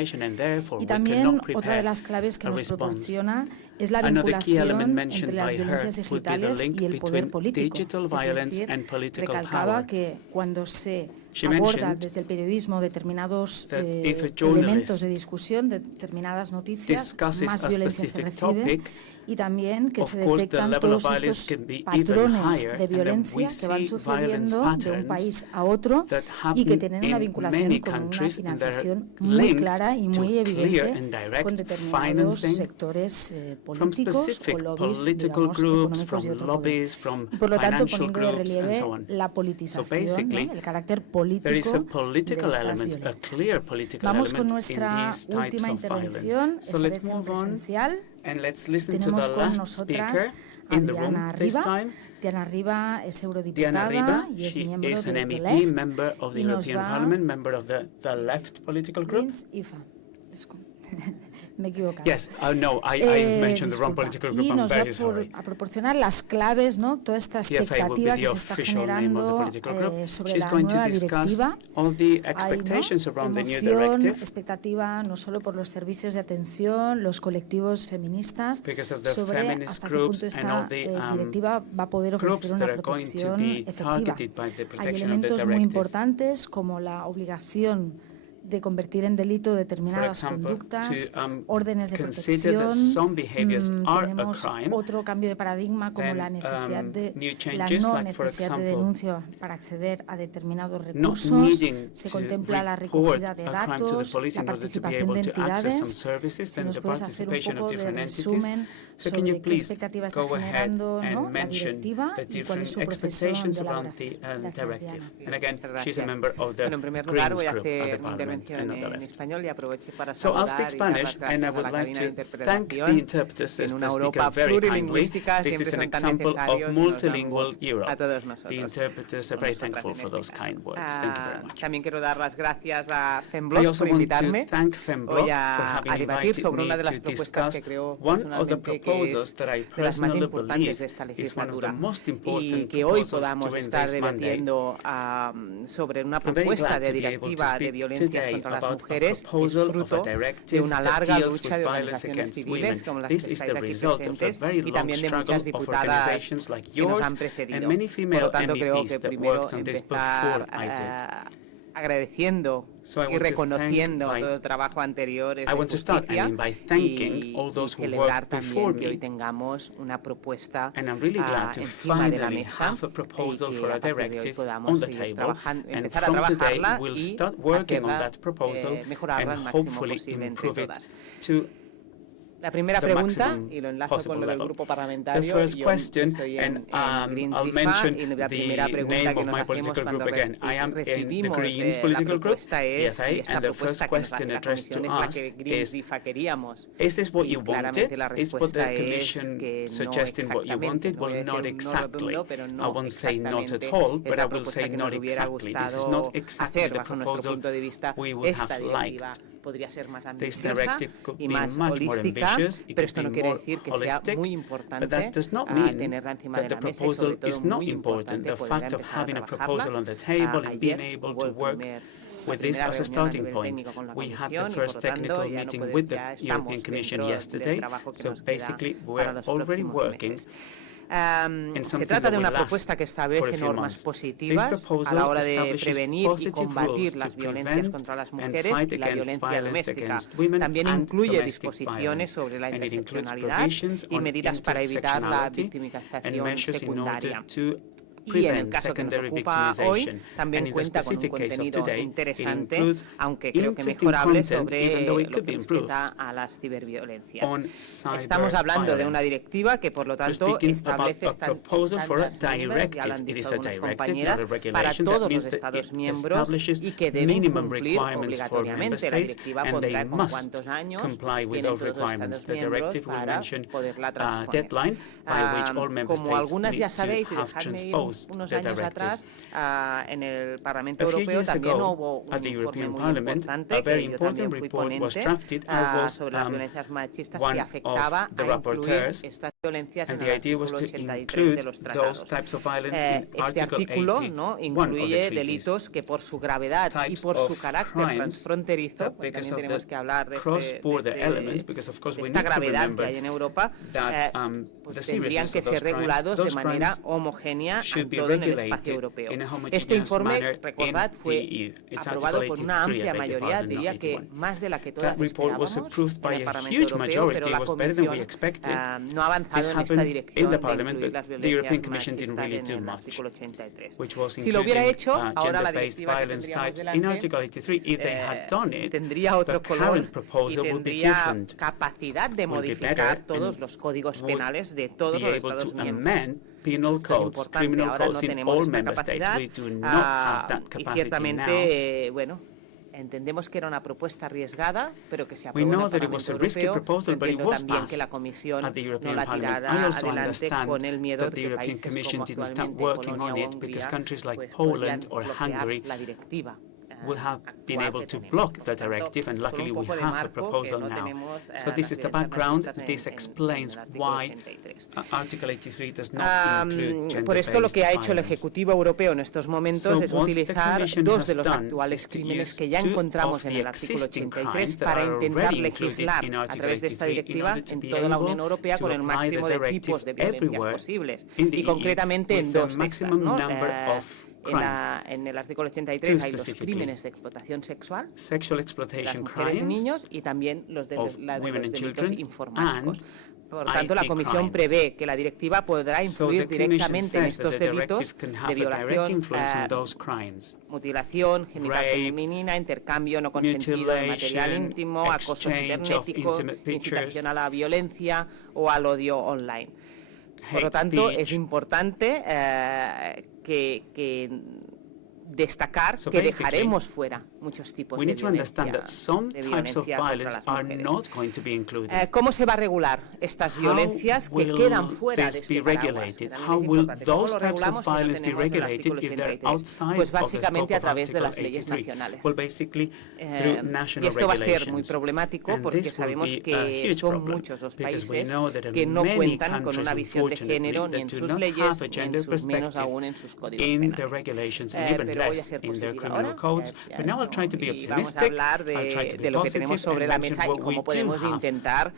Y también otra de las claves que nos proporciona es la vinculación entre las violencias digitales y el poder político. Es decir, recalcaba que cuando se aborda desde el periodismo determinados elementos de discusión, determinadas noticias, más violencia se recibe y también que se detectan todos estos patrones de violencia que van sucediendo de un país a otro y que tienen una vinculación con una financiación muy clara y muy evidente con determinados sectores políticos o lobbies, digamos, económicos de otro poder. Y por lo tanto poniendo de relieve la politización, ¿no? El carácter político de estas violencias. Vamos con nuestra última intervención, esta vez en presencial. Tenemos con nosotras a Diana Riba. Diana Riba es eurodiputada y es miembro de The Left y nos va Greens IFA. Me he equivocado. Yes, no, I mentioned the wrong political group. I'm very sorry. A proporcionar las claves, ¿no? Toda esta expectativa que se está generando sobre la nueva directiva. Emoción, expectativa no solo por los servicios de atención, los colectivos feministas, sobre hasta qué punto esta directiva va a poder ofrecer una protección efectiva. Hay elementos muy importantes como la obligación de convertir en delito determinadas conductas, órdenes de protección. Tenemos otro cambio de paradigma como la necesidad la no necesidad de denuncia para acceder a determinados recursos. Se contempla la recogida de datos, la participación de entidades. Si nos puedes hacer un poco de resumen sobre qué expectativa está generando, ¿no? La directiva y cuál es su proceso de elaboración. Gracias, Diana. En primer lugar, voy a hacer mi intervención en español y aprovecho para saludar y dar las gracias a la cabina de interpretación. En una Europa plurilingüística siempre son tan necesarios y nos dan voz a todos nosotros. También quiero dar las gracias a FEMBLOC por invitarme hoy a debatir sobre una de las propuestas que creo personalmente es de las más importantes de esta legislatura y que hoy podamos estar debatiendo sobre una propuesta de directiva de violencias contra las mujeres es fruto de una larga lucha de organizaciones civiles como las que estáis aquí presentes y también de muchas diputadas que nos han precedido. Por lo tanto, creo que primero empezar agradeciendo y reconociendo todo el trabajo anterior es de justicia y celebrar también que hoy tengamos una propuesta encima de la mesa y que a partir de hoy podamos seguir empezar a trabajarla y hacerla, mejorarla al máximo posible entre todas. La primera pregunta, y lo enlazo con lo del grupo parlamentario, yo estoy en Greens IFA, y la primera pregunta que nos hacemos cuando recibimos la propuesta es, y esta propuesta que nos hace la Comisión es la que Greens IFA queríamos. Y claramente la respuesta es que no exactamente, no rotundo, pero no exactamente es la propuesta que nos hubiera gustado hacer bajo nuestro punto de vista. Esta directiva podría ser más ambiciosa y más holística, pero esto no quiere decir que sea muy importante tenerla encima de la mesa y sobre todo muy importante poder empezar a trabajarla. Ayer hubo with this as a starting point. We had the first technical meeting with the European Commission yesterday, so basically we're already working. Se trata de una propuesta que establece normas positivas a la hora de prevenir y combatir las violencias contra las mujeres y la violencia doméstica. También incluye disposiciones sobre la interseccionalidad y medidas para evitar la victimización secundaria. Y en el caso que nos ocupa hoy, también cuenta con un contenido interesante, aunque creo que mejorable, sobre lo que respecta a las ciberviolencias. Estamos hablando de una directiva que, por lo tanto, establece estándares mínimos, ya lo han dicho algunas compañeras, para todos los Estados miembros y que deben cumplir obligatoriamente. La directiva pondrá con cuántos años tienen todos los Estados miembros para poderla transponer. Como algunas ya sabéis, y dejadme ir unos años atrás, en el Parlamento Europeo también hubo un informe muy importante, que yo también fui ponente, sobre las violencias machistas, que afectaba a incluir estas violencias en el artículo 83 de los tratados. Este artículo incluye delitos que por su gravedad y por su carácter transfronterizo, también tenemos que hablar de esta gravedad que hay en Europa, pues tendrían que ser regulados de manera homogénea en todo en el espacio europeo. Este informe, recordad, fue aprobado por una amplia mayoría, diría que más de la que todas esperábamos en el Parlamento Europeo, pero la Comisión no ha avanzado en esta dirección de incluir las violencias machistas en el artículo 83. Si lo hubiera hecho, ahora la directiva que tendríamos delante tendría otro color y tendría capacidad de modificar todos los códigos penales de todos los Estados miembros. Esto es importante, ahora no tenemos esta capacidad y ciertamente, bueno, entendemos que era una propuesta arriesgada, pero que se aprobó en el Parlamento Europeo. Entiendo también que la Comisión no la tirara adelante con el miedo de que países como actualmente Polonia o Hungría pues podrían bloquear la directiva. Would have been able to block the directive, and luckily we have a proposal now. So this is the background. This explains why Article 83 does not include gender-based Por esto lo que ha hecho el Ejecutivo Europeo en estos momentos es utilizar dos de los actuales crímenes que ya encontramos en el artículo 83 para intentar legislar a través de esta directiva en toda la Unión Europea con el máximo de tipos de violencias posibles y concretamente en dos de estas, ¿no? En el artículo 83 hay los crímenes de explotación sexual de las mujeres y niños y también los delitos informáticos. Por tanto, la Comisión prevé que la directiva podrá influir directamente en estos delitos de violación, mutilación genital femenina, intercambio no consentido de material íntimo, acoso cibernético, incitación a la violencia o al odio online. Por lo tanto, es importante que destacar que dejaremos fuera muchos tipos de violencia contra las mujeres. ¿Cómo se va a regular estas violencias que quedan fuera de este paraguas? ¿Cómo lo regulamos si no tenemos el artículo 83? Pues básicamente a través de las leyes nacionales. Y esto va a ser muy problemático porque sabemos que son muchos los países que no cuentan con una visión de género ni en sus leyes, ni menos aún en sus códigos penales. Pero voy a ser positiva ahora y vamos a hablar de lo que tenemos sobre la mesa y cómo podemos intentar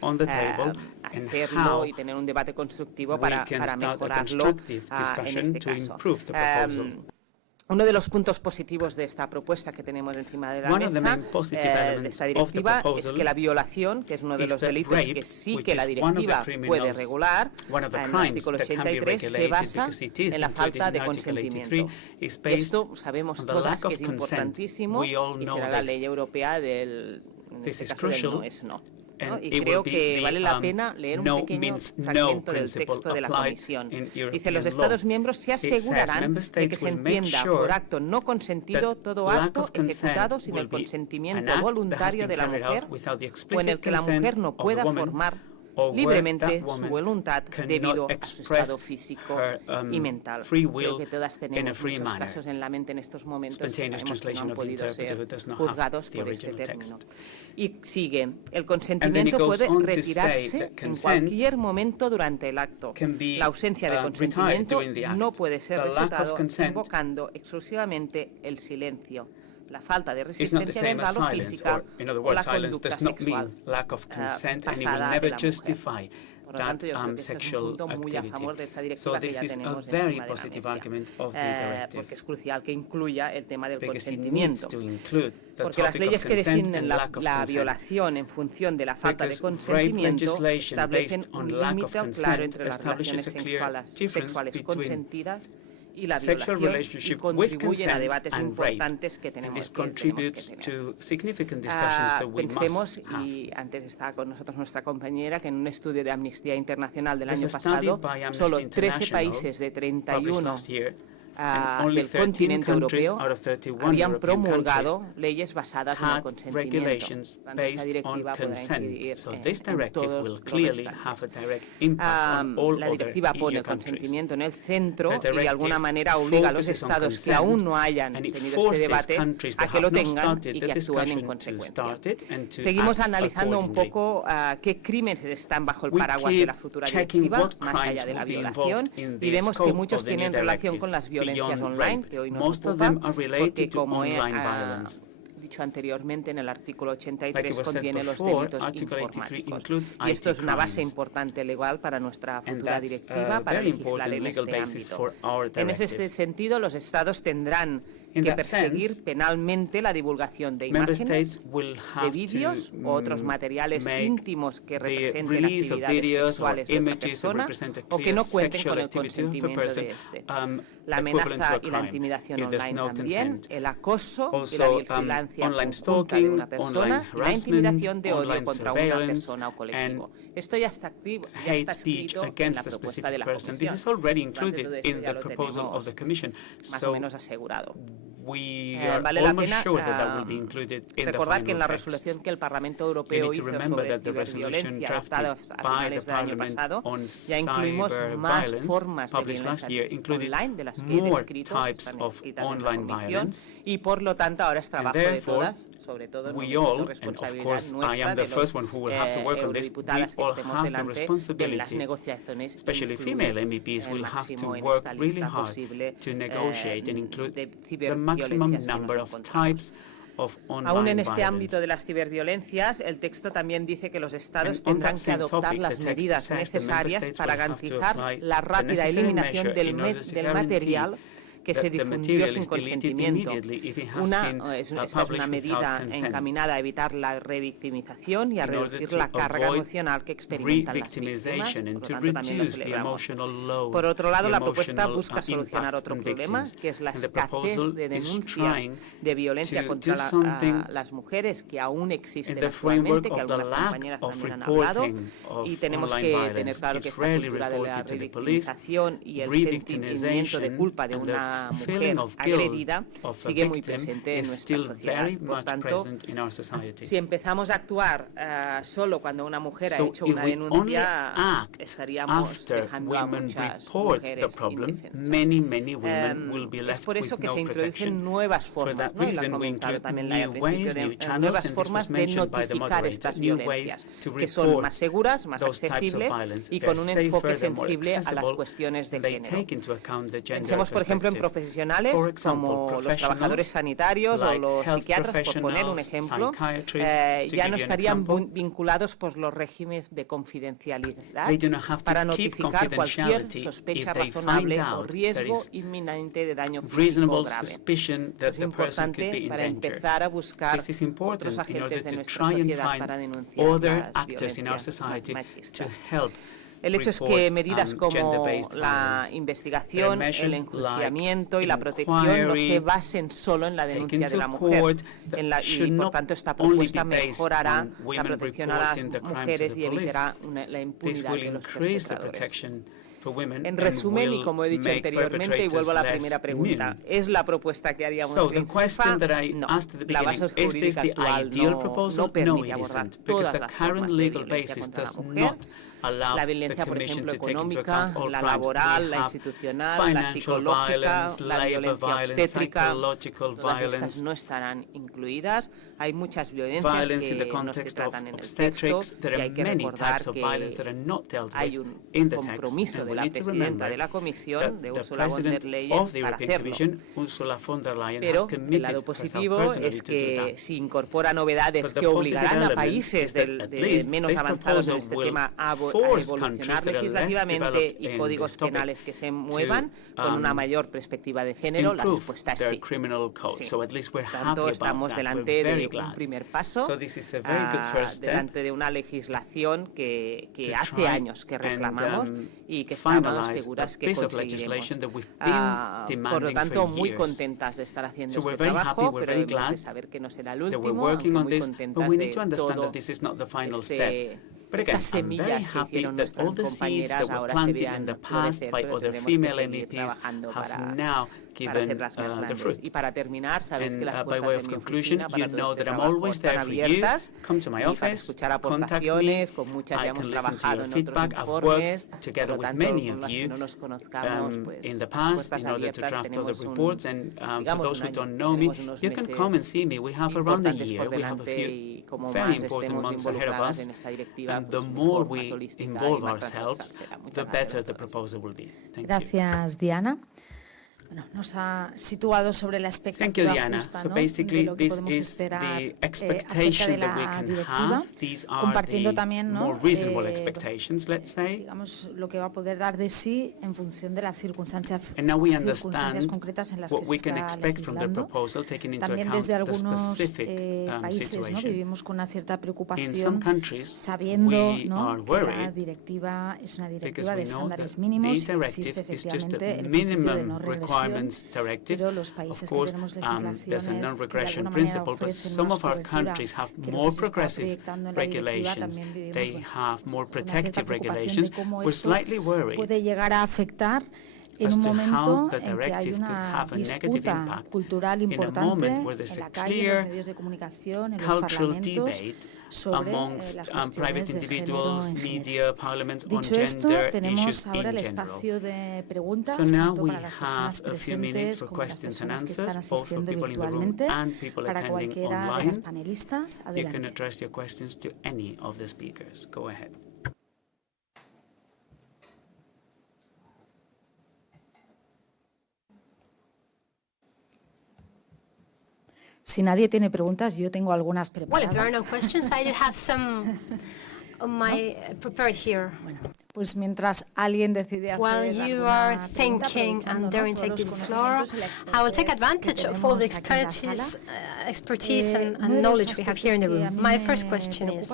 hacerlo y tener un debate constructivo para mejorarlo en este caso. Uno de los puntos positivos de esta propuesta que tenemos encima de la mesa, de esta directiva, es que la violación, que es uno de los delitos que sí que la directiva puede regular, en el artículo 83 se basa en la falta de consentimiento. Esto sabemos todas que es importantísimo y será la ley europea en este caso del no es no. Y creo que vale la pena leer un pequeño fragmento del texto de la Comisión. Dice, los Estados miembros se asegurarán de que se entienda por acto no consentido todo acto ejecutado sin el consentimiento voluntario de la mujer o en el que la mujer no pueda formar libremente su voluntad debido a su estado físico y mental. Creo que todas tenemos muchos casos en la mente en estos momentos que sabemos que no han podido ser juzgados por este término. Y sigue, el consentimiento puede retirarse en cualquier momento durante el acto. La ausencia de consentimiento no puede ser refutado invocando exclusivamente el silencio, la falta de resistencia verbal o física o la conducta sexual pasada de la mujer. Por lo tanto, yo creo que este es un punto muy a favor de esta directiva que ya tenemos encima de la mesa, porque es crucial que incluya el tema del consentimiento. Porque las leyes que definen la violación en función de la falta de consentimiento establecen un límite claro entre las relaciones sexuales consentidas y la violación y contribuyen a debates importantes que tenemos que tener. Pensemos, y antes estaba con nosotros nuestra compañera, que en un estudio de Amnistía Internacional del año pasado, solo 13 países de 31 del continente europeo habían promulgado leyes basadas en el consentimiento. Esa directiva podrá incidir en todos los estados. La directiva pone el consentimiento en el centro y de alguna manera obliga a los estados que aún no hayan tenido este debate a que lo tengan y que actúen en consecuencia. Seguimos analizando un poco qué crímenes están bajo el paraguas de la futura directiva, más allá de la violación, y vemos que muchos tienen relación con las violencias online, que hoy nos ocupan, porque como he dicho anteriormente, en el artículo 83 contiene los delitos informáticos. Y esto es una base importante legal para nuestra futura directiva, para legislar en este ámbito. En ese sentido, los Estados tendrán que perseguir penalmente la divulgación de imágenes, de vídeos u otros materiales íntimos que representen actividades sexuales de otra persona o que no cuenten con el consentimiento de éste. La amenaza y la intimidación online también, el acoso y la vigilancia conjunta de una persona y la intimidación de odio contra una persona o colectivo. Esto ya está activo, ya está escrito en la propuesta de la Comisión. Durante todo esto ya lo tenemos más o menos asegurado. Vale la pena recordar que en la resolución que el Parlamento Europeo hizo sobre ciberviolencia adoptada a finales del año pasado, ya incluimos más formas de violencia online de las que he descrito, están escritas en la Comisión, y por lo tanto ahora es trabajo de todas, sobre todo en un momento responsabilidad nuestra de los eurodiputadas que estemos delante de las negociaciones, especially female MEPs will have to work really hard to negotiate and include the maximum number of types. Aún en este ámbito de las ciberviolencias, el texto también dice que los Estados tendrán que adoptar las medidas necesarias para garantizar la rápida eliminación del material que se difundió sin consentimiento. Esta es una medida encaminada a evitar la revictimización y a reducir la carga emocional que experimentan las víctimas, por lo tanto también lo celebramos. Por otro lado, la propuesta busca solucionar otro problema, que es la escasez de denuncias de violencia contra las mujeres, que aún existen actualmente, que algunas compañeras también han hablado, y tenemos que tener claro que esta cultura de la revictimización y el sentimiento de culpa de una una mujer agredida sigue muy presente en nuestra sociedad. Por tanto, si empezamos a actuar solo cuando una mujer ha hecho una denuncia, estaríamos dejando a muchas mujeres indefensas. Es por eso que se introducen nuevas formas, ¿no? Y lo ha comentado también Laia al principio, nuevas formas de notificar estas violencias, que son más seguras, más accesibles y con un enfoque sensible a las cuestiones de género. Pensemos, por ejemplo, en profesionales como los trabajadores sanitarios o los psiquiatras, por poner un ejemplo, ya no estarían vinculados por los regímenes de confidencialidad para notificar cualquier sospecha razonable o riesgo inminente de daño físico grave. Es importante para empezar a buscar otros agentes de nuestra sociedad para denunciar las violencias machistas. El hecho es que medidas como la investigación, el enjuiciamiento y la protección no se basen solo en la denuncia de la mujer. Y, por tanto, esta propuesta mejorará la protección a las mujeres y evitará la impunidad de los perpetradores. En resumen, y como he dicho anteriormente, y vuelvo a la primera pregunta, ¿es la propuesta que haríamos de FIFA? No, la base jurídica actual no permite abordar todas las formas de violencia contra la mujer. La violencia, por ejemplo, económica, la laboral, la institucional, la psicológica, la violencia obstétrica, todas estas no estarán incluidas. Hay muchas violencias que no se tratan en el texto y hay que recordar que hay un compromiso de la presidenta de la Comisión, de Ursula von der Leyen, para hacerlo. Pero el lado positivo es que si incorpora novedades que obligarán a países menos avanzados en este tema a evolucionar legislativamente y códigos penales que se muevan con una mayor perspectiva de género, la respuesta es sí. Por tanto, estamos delante de un primer paso, delante de una legislación que hace años que reclamamos y que estamos seguras que conseguiremos. Por lo tanto, muy contentas de estar haciendo este trabajo, pero debemos de saber que no será el último, aunque muy contentas de todo estas semillas que hicieron nuestras compañeras ahora se vean florecer, pero tendremos que seguir trabajando para hacerlas más grandes. Y para terminar, sabéis que las puertas de mi oficina para todo este trabajo están abiertas y para escuchar aportaciones, con muchas ya hemos trabajado en otros informes, por lo tanto, con las que no nos conozcamos, pues las puertas abiertas, tenemos digamos un año, tenemos unos meses importantes por delante y como más estemos involucradas en esta directiva, pues mejor, más holística y más transversal será. Muchas gracias. Gracias, Diana. Bueno, nos ha situado sobre la expectativa justa, ¿no? De lo que podemos esperar acerca de la directiva, compartiendo también, ¿no? Digamos, lo que va a poder dar de sí en función de las circunstancias concretas en las que se está legislando. También desde algunos países, ¿no? Vivimos con una cierta preocupación, sabiendo, ¿no? que la directiva es una directiva de estándares mínimos y existe efectivamente el principio de no regresión. Pero los países que tenemos legislaciones que de alguna manera ofrecen más cobertura que lo que se está proyectando en la directiva, también vivimos una cierta preocupación de cómo eso puede llegar a afectar en un momento en que hay una disputa cultural importante en la calle, en los medios de comunicación, en los parlamentos, sobre las cuestiones de género en general. Dicho esto, tenemos ahora el espacio de preguntas, tanto para las personas presentes como para las personas que están asistiendo virtualmente, para cualquiera de las panelistas. Adelante. Si nadie tiene preguntas, yo tengo algunas preparadas. Well, if there are no questions, I do have some on my prepared here. Bueno, pues mientras alguien decide hacer While you are thinking and daring to take the floor, I will take advantage of all the expertise and knowledge we have here in the room. My first question is,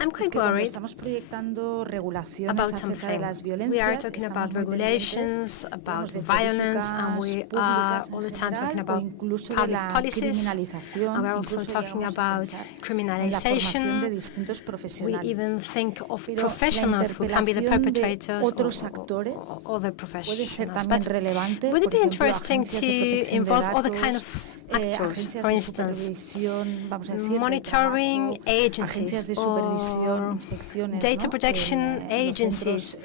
I'm quite worried estamos proyectando regulaciones about acerca de las something. violencias. We are talking about regulations, about violence, and we are all the time talking about public policies, and we're also talking about criminalization. We even think of professionals who can be the perpetrators or other professionals. But would it be interesting to involve other kind of actors, for instance, monitoring agencies or data protection agencies,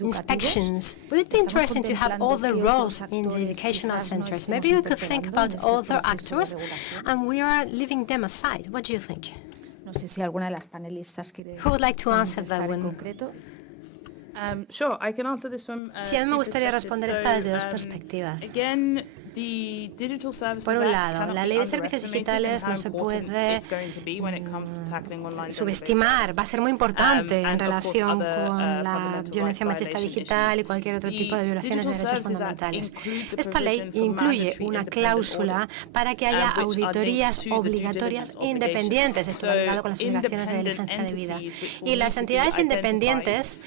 inspections? Would it be interesting to have other roles in the educational centers? Maybe we could think about other actors and we are leaving them aside. What do you think? No sé si alguna de las panelistas quiere Who would like to answer that one? Sure, I can answer this from Sí, a mí me gustaría responder esta desde dos perspectivas. Por un lado, la ley de servicios digitales no se puede subestimar, va a ser muy importante en relación con la violencia machista digital y cualquier otro tipo de violaciones de derechos fundamentales. Esta ley incluye una cláusula para que haya auditorías obligatorias independientes, esto va ligado con las obligaciones de diligencia debida. Y las entidades independientes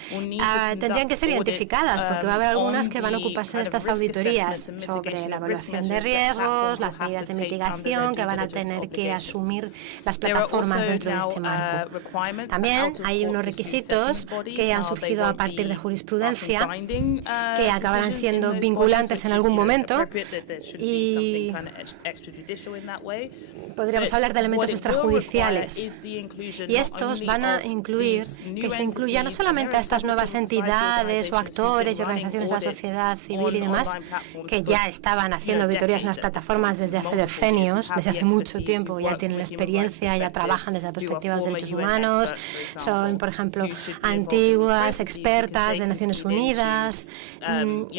tendrían que ser identificadas, porque va a haber algunas que van a ocuparse de estas auditorías sobre la evaluación de riesgos, las medidas de mitigación que van a tener que asumir las plataformas dentro de este marco. También hay unos requisitos que han surgido a partir de jurisprudencia que acabarán siendo vinculantes en algún momento y podríamos hablar de elementos extrajudiciales. Y estos van a incluir que se incluya no solamente a estas nuevas entidades o actores y organizaciones de la sociedad civil y demás que ya estaban haciendo auditorías en las plataformas desde hace decenios, desde hace mucho tiempo, ya tienen la experiencia, ya trabajan desde la perspectiva de los derechos humanos, son, por ejemplo, antiguas expertas de Naciones Unidas,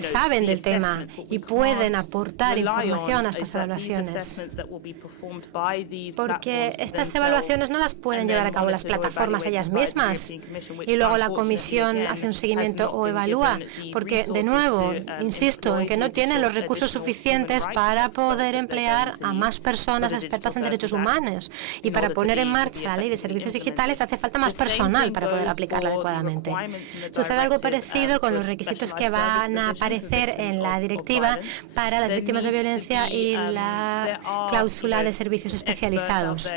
saben del tema y pueden aportar información a estas evaluaciones. Porque estas evaluaciones no las pueden llevar a cabo las plataformas ellas mismas y luego la comisión hace un seguimiento o evalúa, porque, de nuevo, insisto en que no tienen los recursos suficientes para poder emplear a más personas expertas en derechos humanos. Y para poner en marcha la ley de servicios digitales hace falta más personal para poder aplicarla adecuadamente. Sucede algo parecido con los requisitos que van a aparecer en la directiva para las víctimas de violencia y la cláusula de servicios especializados.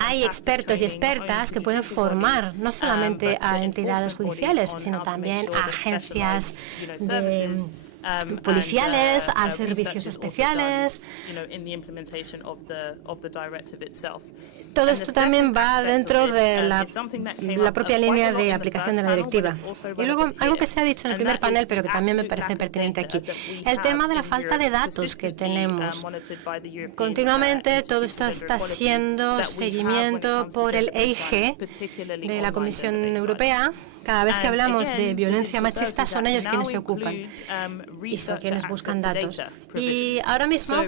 Hay expertos y expertas que pueden formar no solamente a entidades judiciales, sino también a agencias policiales, a servicios especiales. Todo esto también va dentro de la propia línea de aplicación de la directiva. Y luego, algo que se ha dicho en el primer panel, pero que también me parece pertinente aquí, el tema de la falta de datos que tenemos. Continuamente todo esto está siendo seguimiento por el EIGE de la Comisión Europea. Cada vez que hablamos de violencia machista son ellos quienes se ocupan y son quienes buscan datos. Y ahora mismo,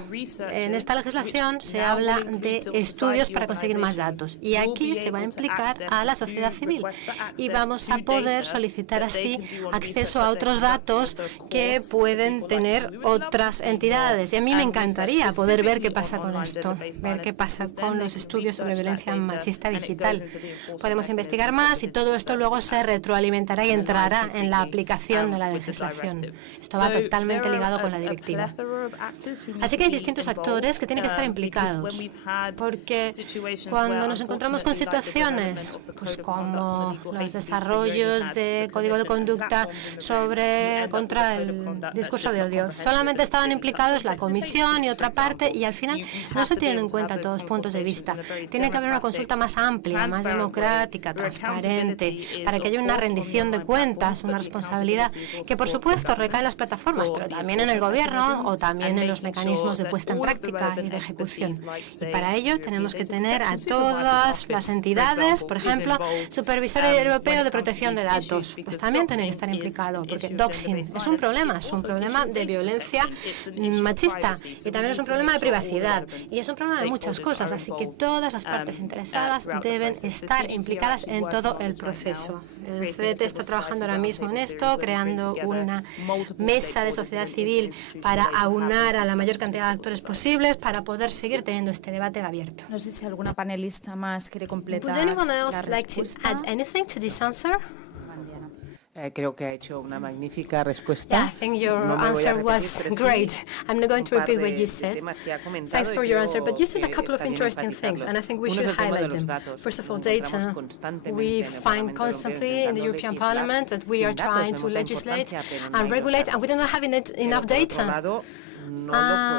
en esta legislación, se habla de estudios para conseguir más datos. Y aquí se va a implicar a la sociedad civil. Y vamos a poder solicitar así acceso a otros datos que pueden tener otras entidades. Y a mí me encantaría poder ver qué pasa con esto, ver qué pasa con los estudios sobre violencia machista digital. Podemos investigar más y todo esto luego se retroalimentará y entrará en la aplicación de la legislación. Esto va totalmente ligado con la directiva. Así que hay distintos actores que tienen que estar implicados, porque cuando nos encontramos con situaciones pues como los desarrollos de código de conducta contra el discurso de odio, solamente estaban implicados la comisión y otra parte y al final no se tienen en cuenta todos los puntos de vista. Tiene que haber una consulta más amplia, más democrática, transparente, para que haya una rendición de cuentas, una responsabilidad que por supuesto recae en las plataformas, pero también en el gobierno o también en los mecanismos de puesta en práctica y de ejecución. Y para ello tenemos que tener a todas las entidades, por ejemplo, Supervisor Europeo de Protección de Datos, pues también tiene que estar implicado, porque doxing es un problema de violencia machista y también es un problema de privacidad y es un problema de muchas cosas, así que todas las partes interesadas deben estar implicadas en todo el proceso. El CDT está trabajando ahora mismo en esto, creando una mesa de sociedad civil para aunar aunar a la mayor cantidad de actores posibles para poder seguir teniendo este debate abierto. No sé si alguna panelista más quiere completar Would anyone else la like to respuesta. add anything to this answer? Creo que ha hecho una magnífica respuesta. Yeah, I think your No me voy a answer repetir, was pero sí great. I'm not going to un par repeat what de you said. temas que ha comentado Thanks y for your creo answer, but you said a que couple of está bien interesting things, enfatizarlos. and I think we Uno should es el tema de highlight los them. datos. First of all, Nos data. encontramos constantemente We en el find Parlamento constantly Europeo in the intentando European legislar Parliament that we sin are datos, trying to vemos la legislate importancia, pero no and hay los regulate, datos. and we do not have enough Pero, por data. otro lado, no lo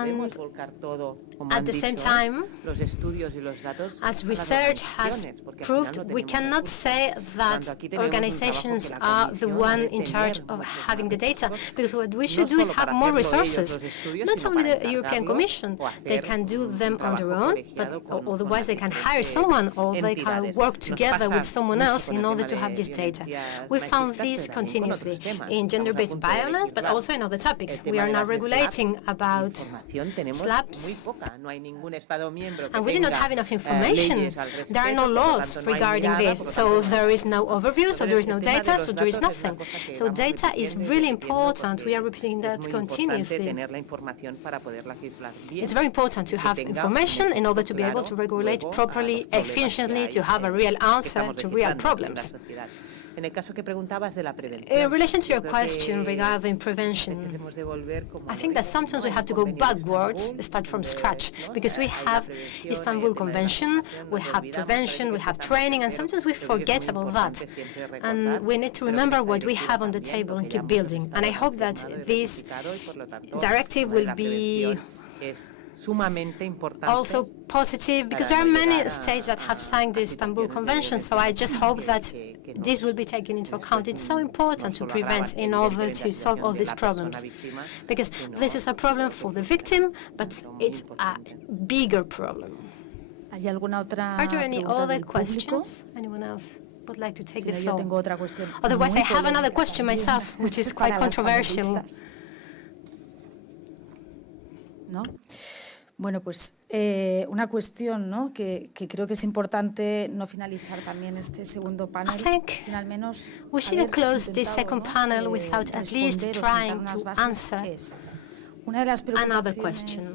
podemos volcar todo, como At han the same dicho, time, los estudios y los datos as a las research has organizaciones, porque al proved, final no we tenemos cannot recursos. say that Cuando aquí tenemos un trabajo organizations que la are the Comisión ha one de in charge tener of muchos having the más data, recursos, because what we no should do is solo have para more hacerlo ellos resources. los estudios, Not sino only para the European encargarlo Commission, o they hacer can do them on trabajo their own, but colegiado con otherwise they las can hire diferentes someone or they can entidades. work Nos together pasa with someone mucho else con in el order tema to have de this data. violencias We found machistas, this pero también con continuously otros temas. in Estamos a gender-based punto de violence, but legislar also in other topics. el We tema are de now las regulating SLAPs. about Información tenemos SLAPs. muy poca. No hay ningún Estado miembro que And we do not tenga, have enough information. leyes al respecto, There are no por lo laws tanto, no hay regarding mirada, this. por lo So tanto, there is no overview, so there is no el tema de data, los so there is datos es una nothing. cosa que So vamos data is repitiendo y really repitiendo important. We are porque repeating es that muy importante continuously. tener la información para poder legislar bien. It's very important to y que have tenga information un in order efecto to be able claro to regulate luego a properly, los problemas que efficiently, hay, to have a real que answer estamos to real legislando en la problems. sociedad. En el caso que preguntabas de la prevención, In relation to your creo question que regarding a prevention, veces hemos de volver, como I lo think that digo, sometimes we no have al to go convenio de backwards, Estambul, start from donde, scratch, ¿no? because we Hay la have prevención, Istanbul el tema de la Convention, formación, we nos have olvidamos, prevention, parece we que have estamos training, and primero, sometimes we pero creo que es forget muy about that. importante siempre recordar, And we need to pero remember esta what we directiva have on the también, table lo and que keep ya building. muchos And I estados hope that han firmado y this ratificado, y por lo tanto, directive el tema de will la be prevención es sumamente importante. also positive, because there are many states that have signed the Istanbul Convention, so I just hope that this will be taken into account. It's so important to prevent in order to solve all these problems, because this is a problem for the victim, but it's a bigger problem. ¿Hay alguna otra Are there any pregunta other del público? questions? Anyone else would like to take Si the no, yo tengo floor? otra cuestión. Otherwise, muy I have another polémica question también myself, which is quite para las controversial. panelistas. ¿No? Bueno, pues una cuestión, ¿no? que creo que es importante no finalizar también este segundo panel sin al menos we shouldn't close this second panel without at least trying to answer una de las another preocupaciones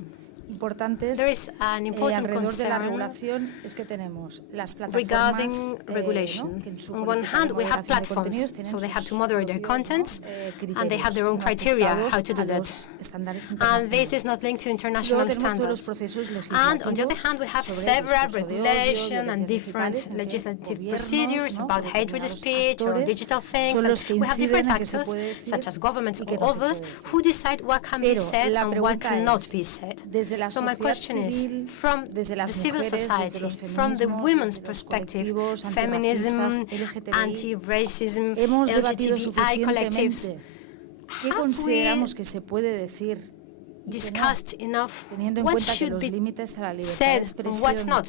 question. importantes There is an important alrededor de la concern regulación es que tenemos las regarding plataformas regulation. que en su On one política de hand, we have moderación de platforms, contenidos tienen so they have sus to moderate their propios, contents, criterios, and they have their own no criteria ajustados how to do a that. los estándares And this internacionales. is not linked to Luego international tenemos todos los standards. procesos And on the other legislativos hand, we have sobre several discurso de odio, regulation violencias and different digitales, en que legislative gobiernos, procedures ¿no? about o hatred determinados speech or actores digital things. son And los que we have inciden different en qué se actors, puede decir such as governments y or qué no se others, puede decir. who decide what can be Pero said la and what pregunta cannot es, be said. desde la So my sociedad question is, civil, from desde the las civil mujeres, desde society, los from the feminismos, women's desde los perspective, colectivos feminism, antirracistas, LGTBI, anti-racism, hemos debatido LGTBI collectives, suficientemente qué have consideramos we que se puede decir y que no, discussed enough teniendo en what cuenta que should los be límites a la libertad de said and expresión what's not?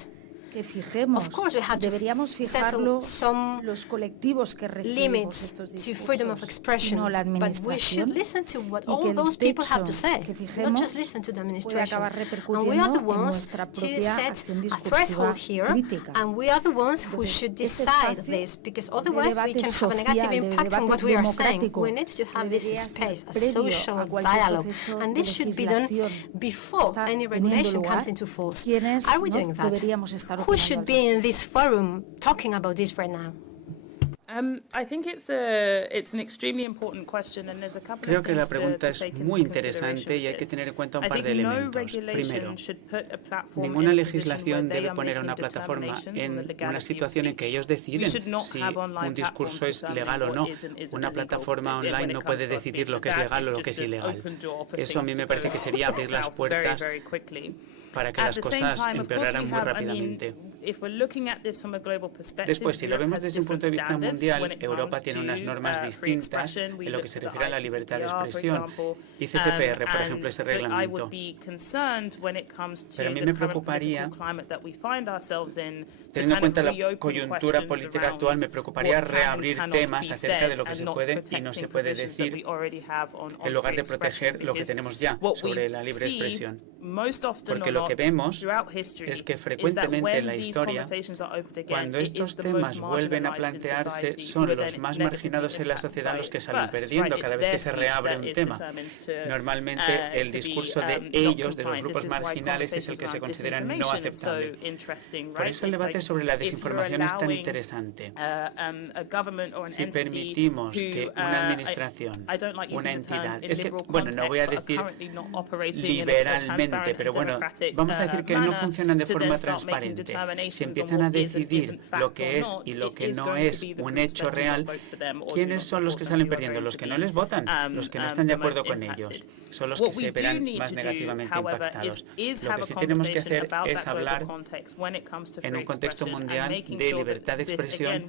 que fijemos, Of course, we have to deberíamos settle fijarlo some los colectivos que recibimos limits estos to freedom of discursos y expression, no la but we should administración, listen to what y que all el those people have to techo say, que not fijemos just listen to the puede administration. acabar And we are repercutiendo the en ones nuestra to propia set acción a discursiva threshold here, crítica. and we are the ones who Entonces, should este decide espacio this, because de otherwise we debate can have a negative social, de impact on debate what we are saying. democrático, We need to que have this debería ser space, a previo social a cualquier dialogue, proceso and de this should be done legislación, before está any teniendo regulation lugar. comes into force. ¿Quiénes, Are we no, doing that? deberíamos estar Who opinando should al be in this forum talking about this right now? I think it's an extremely important question, and there's a couple Creo of que la things pregunta to es take muy into interesante y hay que consideration tener en cuenta un with par this. de I think no elementos. regulation Primero, should put a platform ninguna in a position legislación where they debe are poner a making una plataforma determinations on en the una legality of situación en que speech. ellos We deciden should not si have online un discurso platforms es determine legal o no. what is and isn't Una illegal plataforma when online it no comes puede to our decidir speech. lo que es That legal o is lo que es just an ilegal. open door for Eso a mí things me to parece go que sería abrir las south puertas very quickly. para que At las the same cosas time, of course, empeoraran we muy have, rápidamente. if we're looking at this from a global perspective, Después, si lo Europe vemos has desde un punto de vista different standards when mundial, it Europa comes tiene to, unas normas free distintas expression. We en lo que looked se at the refiere a la libertad de ICCPR, for expresión. example, ICCPR, por ejemplo, ese but I reglamento. would be concerned when it comes to Pero a mí the me current preocuparía, political climate that we find ourselves in, to teniendo en kind of cuenta la reopen coyuntura questions política around actual, me preocuparía what can and reabrir cannot temas be acerca said de lo que and se not puede y no protecting se puede provisions that decir we already have on en lugar free de expression, proteger lo que because tenemos ya what we sobre la libre see expresión. Porque lo que vemos es que frecuentemente en la historia, cuando estos temas vuelven a plantearse, son los más marginados en la sociedad los que salen perdiendo cada vez que se reabre un tema. Normalmente el discurso de ellos, de los grupos marginales, es el que se considera no aceptable. Por eso el debate sobre la desinformación es tan interesante. Si permitimos que una administración, una entidad, es que, bueno, no voy a decir liberalmente, pero bueno, vamos a decir que no funcionan de forma transparente. Si empiezan a decidir lo que es y lo que no es un hecho real, ¿quiénes son los que salen perdiendo? Los que no les votan, los que no están de acuerdo con ellos. Son los que se verán más negativamente impactados. Lo que sí tenemos que hacer es hablar en un contexto mundial de libertad de expresión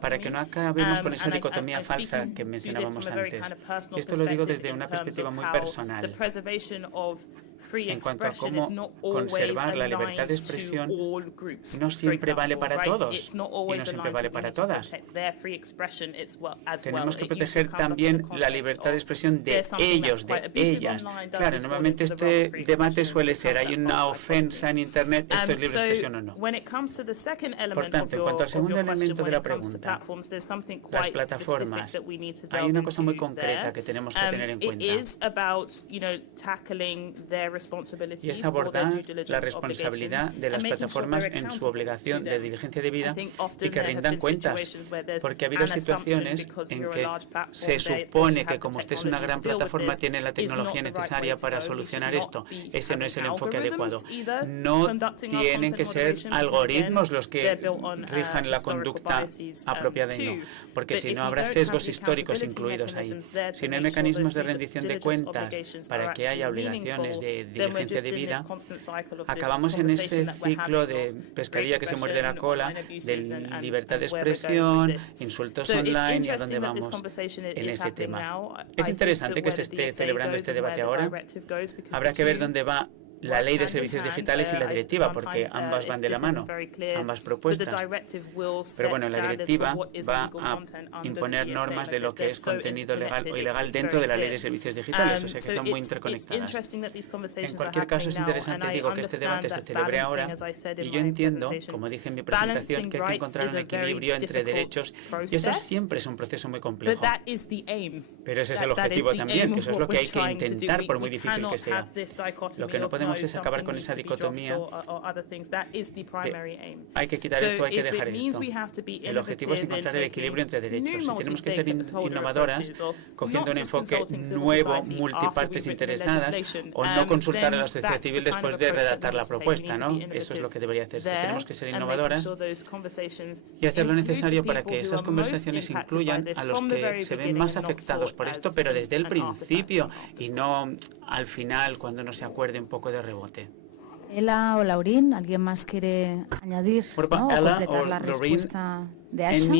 para que no acabemos con esa dicotomía falsa que mencionábamos antes. Esto lo digo desde una perspectiva muy personal. En cuanto a cómo conservar la libertad de expresión, no siempre vale para todos y no siempre vale para todas. Tenemos que proteger también la libertad de expresión de ellos, de ellas. Claro, normalmente este debate suele ser, hay una ofensa en Internet, ¿esto es libre expresión o no? Por tanto, en cuanto al segundo elemento de la pregunta, las plataformas, hay una cosa muy concreta que tenemos que tener en cuenta. Y es abordar la responsabilidad de las plataformas en su obligación de diligencia debida y que rindan cuentas, porque ha habido situaciones en que se supone que como usted es una gran plataforma tiene la tecnología necesaria para solucionar esto. Ese no es el enfoque adecuado. No tienen que ser algoritmos los que rijan la conducta apropiada y no, porque si no habrá sesgos históricos incluidos ahí. Si no hay mecanismos de rendición de cuentas para que haya obligaciones de diligencia debida, acabamos en ese ciclo de pescadilla que se muerde la cola, de libertad de expresión, insultos online y a dónde vamos en ese tema. Es interesante que se esté celebrando este debate ahora. Habrá que ver dónde va la ley de servicios digitales y la directiva, porque ambas van de la mano, ambas propuestas. Pero bueno, la directiva va a imponer normas de lo que es contenido legal o ilegal dentro de la ley de servicios digitales, o sea que están muy interconectadas. En cualquier caso, es interesante, digo, que este debate se celebre ahora, y yo entiendo, como dije en mi presentación, que hay que encontrar un equilibrio entre derechos, y eso siempre es un proceso muy complejo. Pero ese es el objetivo también, eso es lo que hay que intentar, por muy difícil que sea. Lo que no podemos es acabar con esa dicotomía hay que quitar esto, hay que dejar esto. El objetivo es encontrar el equilibrio entre derechos. Si tenemos que ser innovadoras, cogiendo un enfoque nuevo, multipartes interesadas, o no consultar a la sociedad civil después de redactar la propuesta, ¿no? Eso es lo que debería hacerse. Tenemos que ser innovadoras y hacer lo necesario para que esas conversaciones incluyan a los que se ven más afectados por esto, pero desde el principio y no al final cuando no se acuerde un poco de rebote. Ella o Laurín, ¿alguien más quiere añadir, ¿no? o completar la respuesta de Asha?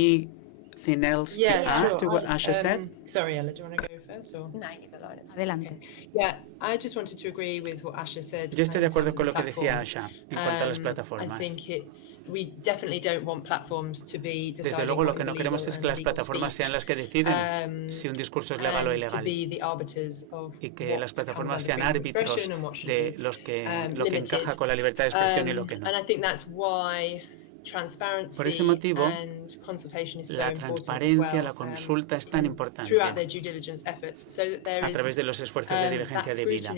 Anything else to add to what Asha said? Sorry, Ella, do you want to go first? Or? No, you go, Lauren. Adelante. Yeah, I just wanted to agree with what Asha said. Yo estoy de acuerdo con lo que decía Asha en cuanto a las plataformas. Desde luego, lo que no queremos es que las plataformas sean las que deciden si un discurso es legal o ilegal, y que las plataformas sean árbitros de lo que encaja con la libertad de expresión y lo que no. Por ese motivo, la transparencia, la consulta es tan importante a través de los esfuerzos de diligencia debida.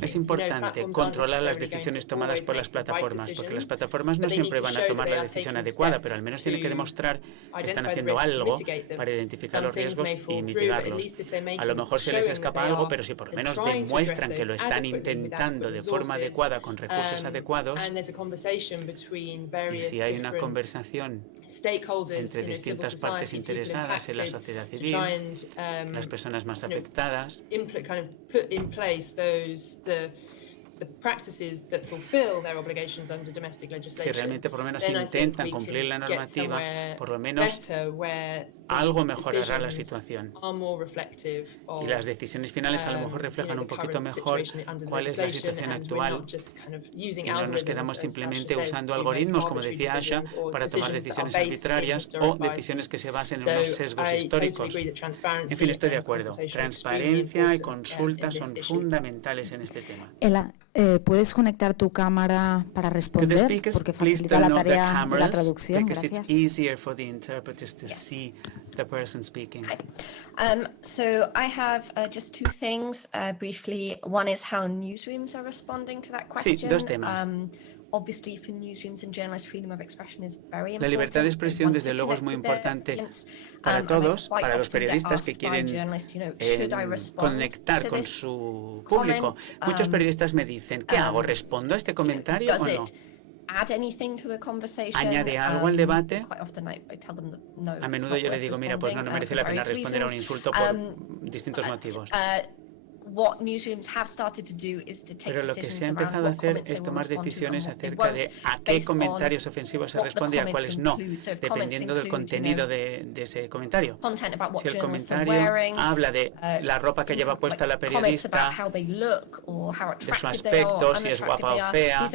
Es importante controlar las decisiones tomadas por las plataformas, porque las plataformas no siempre van a tomar la decisión adecuada, pero al menos tienen que demostrar que están haciendo algo para identificar los riesgos y mitigarlos. A lo mejor se les escapa algo, pero si por lo menos demuestran que lo están intentando de forma adecuada, con recursos adecuados, y si hay una conversación entre distintas partes interesadas en la sociedad civil, las personas más afectadas, Si realmente por lo menos intentan cumplir la normativa, por lo menos algo mejorará la situación. Y las decisiones finales a lo mejor reflejan un poquito mejor cuál es la situación actual y no nos quedamos simplemente usando algoritmos, como decía Asha, para tomar decisiones arbitrarias o decisiones que se basen en unos sesgos históricos. En fin, estoy de acuerdo. Transparencia y consulta son fundamentales en este tema. Ela, ¿puedes conectar tu cámara para responder? Porque facilita la tarea de la traducción. Gracias. So I have just two things briefly. One is how newsrooms are responding to that question. Sí, dos temas. Obviously, for newsrooms and journalists, freedom of expression is very important. La libertad de expresión, desde luego, es muy importante para todos, para los periodistas que quieren conectar con su público. Muchos periodistas me dicen, ¿qué hago? ¿Respondo a este comentario o no? ¿Añade algo al debate? A menudo yo le digo, mira, pues no merece la pena responder a un insulto por distintos motivos. Pero lo que se ha empezado a hacer es tomar decisiones acerca de a qué comentarios ofensivos se responde y a cuáles no, dependiendo del contenido de ese comentario. Si el comentario habla de la ropa que lleva puesta la periodista, de su aspecto, si es guapa o fea,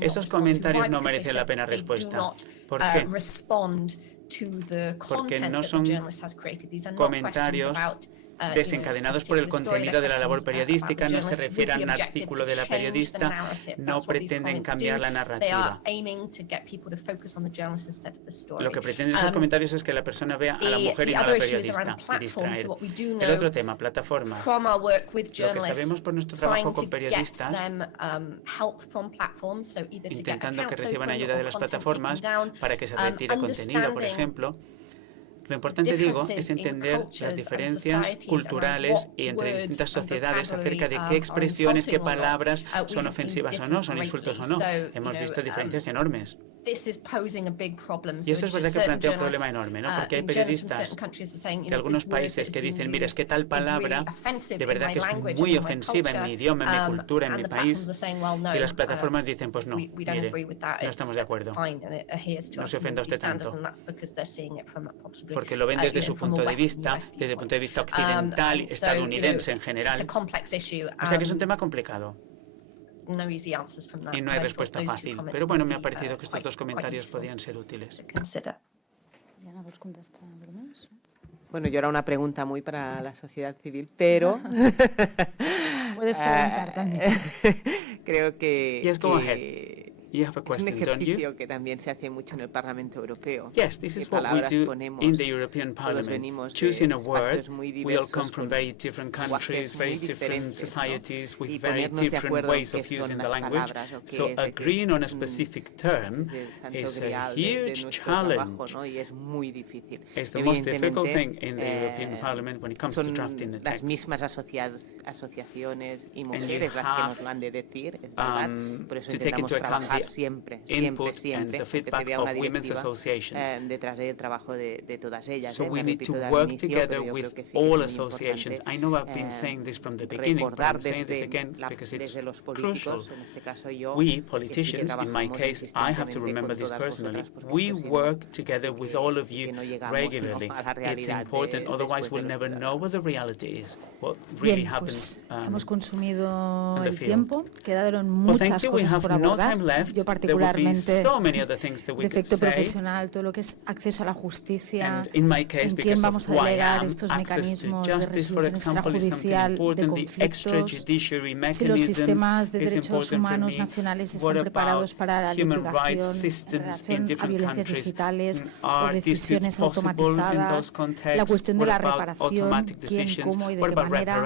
esos comentarios no merecen la pena respuesta. ¿Por qué? Porque no son comentarios desencadenados por el contenido de la labor periodística, no se refieren a un artículo de la periodista, no pretenden cambiar la narrativa. Lo que pretenden esos comentarios es que la persona vea a la mujer y no a la periodista y distraer. El otro tema, plataformas. Lo que sabemos por nuestro trabajo con periodistas, intentando que reciban ayuda de las plataformas para que se retire contenido, por ejemplo. Lo importante, digo, es entender las diferencias culturales y entre distintas sociedades acerca de qué expresiones, qué palabras son ofensivas o no, son insultos o no. Hemos visto diferencias enormes. Y eso es verdad que plantea un problema enorme, ¿no? Porque hay periodistas de algunos países que dicen, mira, es que tal palabra de verdad que es muy ofensiva en mi idioma, en mi cultura, en mi país. Y las plataformas dicen, pues no, mire, no estamos de acuerdo. No se ofenda usted tanto. Porque lo ven desde su punto de vista, desde el punto de vista occidental, estadounidense en general. O sea que es un tema complicado. Y no hay respuesta fácil. Pero bueno, me ha parecido que estos dos comentarios podían ser útiles. Bueno, yo era una pregunta muy para la sociedad civil, pero puedes preguntar también. Creo que You have a question, es un ejercicio que también se hace mucho en el Parlamento Europeo. Yes, this is what we do in the European Parliament. Choosing a word, we all come from very different countries, very different societies, with very different ways of using the language. So agreeing on a specific term is a huge challenge. It's the most difficult thing in the European Parliament when it comes to drafting the text. Las mismas asociaciones y mujeres las que nos lo han de decir, es verdad. Por eso intentamos trabajar siempre, que se vea una directiva detrás del trabajo de todas ellas. So we need to work together with all associations. I know I've been saying this from the beginning, but I'm saying this again because it's crucial. We, politicians, in my case, I have to remember this personally, we work together with all of you regularly. It's important, otherwise we'll never know what the reality is, what really happens. Hemos consumido el tiempo, quedaron muchas cosas por abordar. Yo particularmente, defecto profesional, todo lo que es acceso a la justicia, en quién vamos a delegar estos mecanismos de resolución extrajudicial de conflictos, si los sistemas de derechos humanos nacionales están preparados para la litigación en relación a violencias digitales o decisiones automatizadas, la cuestión de la reparación, quién, cómo y de qué manera.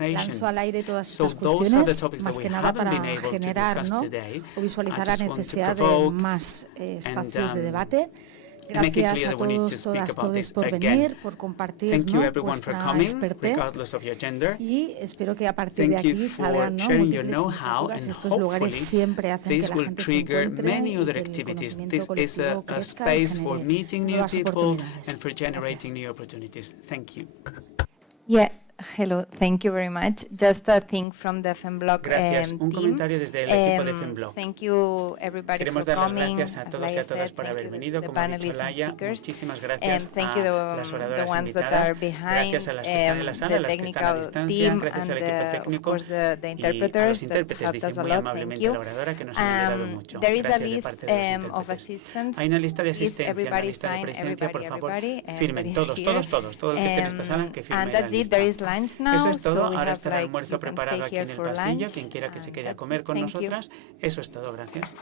Lanzo al aire todas estas cuestiones, más que nada para generar, ¿no?, o visualizar la necesidad de más espacios de debate. Gracias a todos, todas por venir, por compartir, ¿no?, vuestra expertez. Y espero que a partir de aquí salgan, ¿no?, múltiples iniciativas. Estos lugares siempre hacen que la gente se encuentre y que el conocimiento colectivo crezca y genere nuevas oportunidades. Gracias. Hello, thank you very much. Just a thing from the FEMBLOC Gracias. Un comentario desde el equipo de FEMBLOC. Thank you everybody Queremos for dar las coming. gracias a todos y a todas por haber venido. Como ha dicho Laia, muchísimas gracias a las oradoras invitadas. Gracias a las que están en la sala, a las que están a distancia. Gracias al equipo técnico y a los intérpretes. Dice muy amablemente la oradora que nos han ayudado mucho. Gracias de parte de los intérpretes. Hay una lista de asistencia, una lista de presencia. Por favor, firmen todos, todo el que esté en esta sala, que firme la lista. Eso es todo. Ahora está el almuerzo preparado aquí en el pasillo. Quien quiera que se quede a comer con nosotras. Eso es todo. Gracias.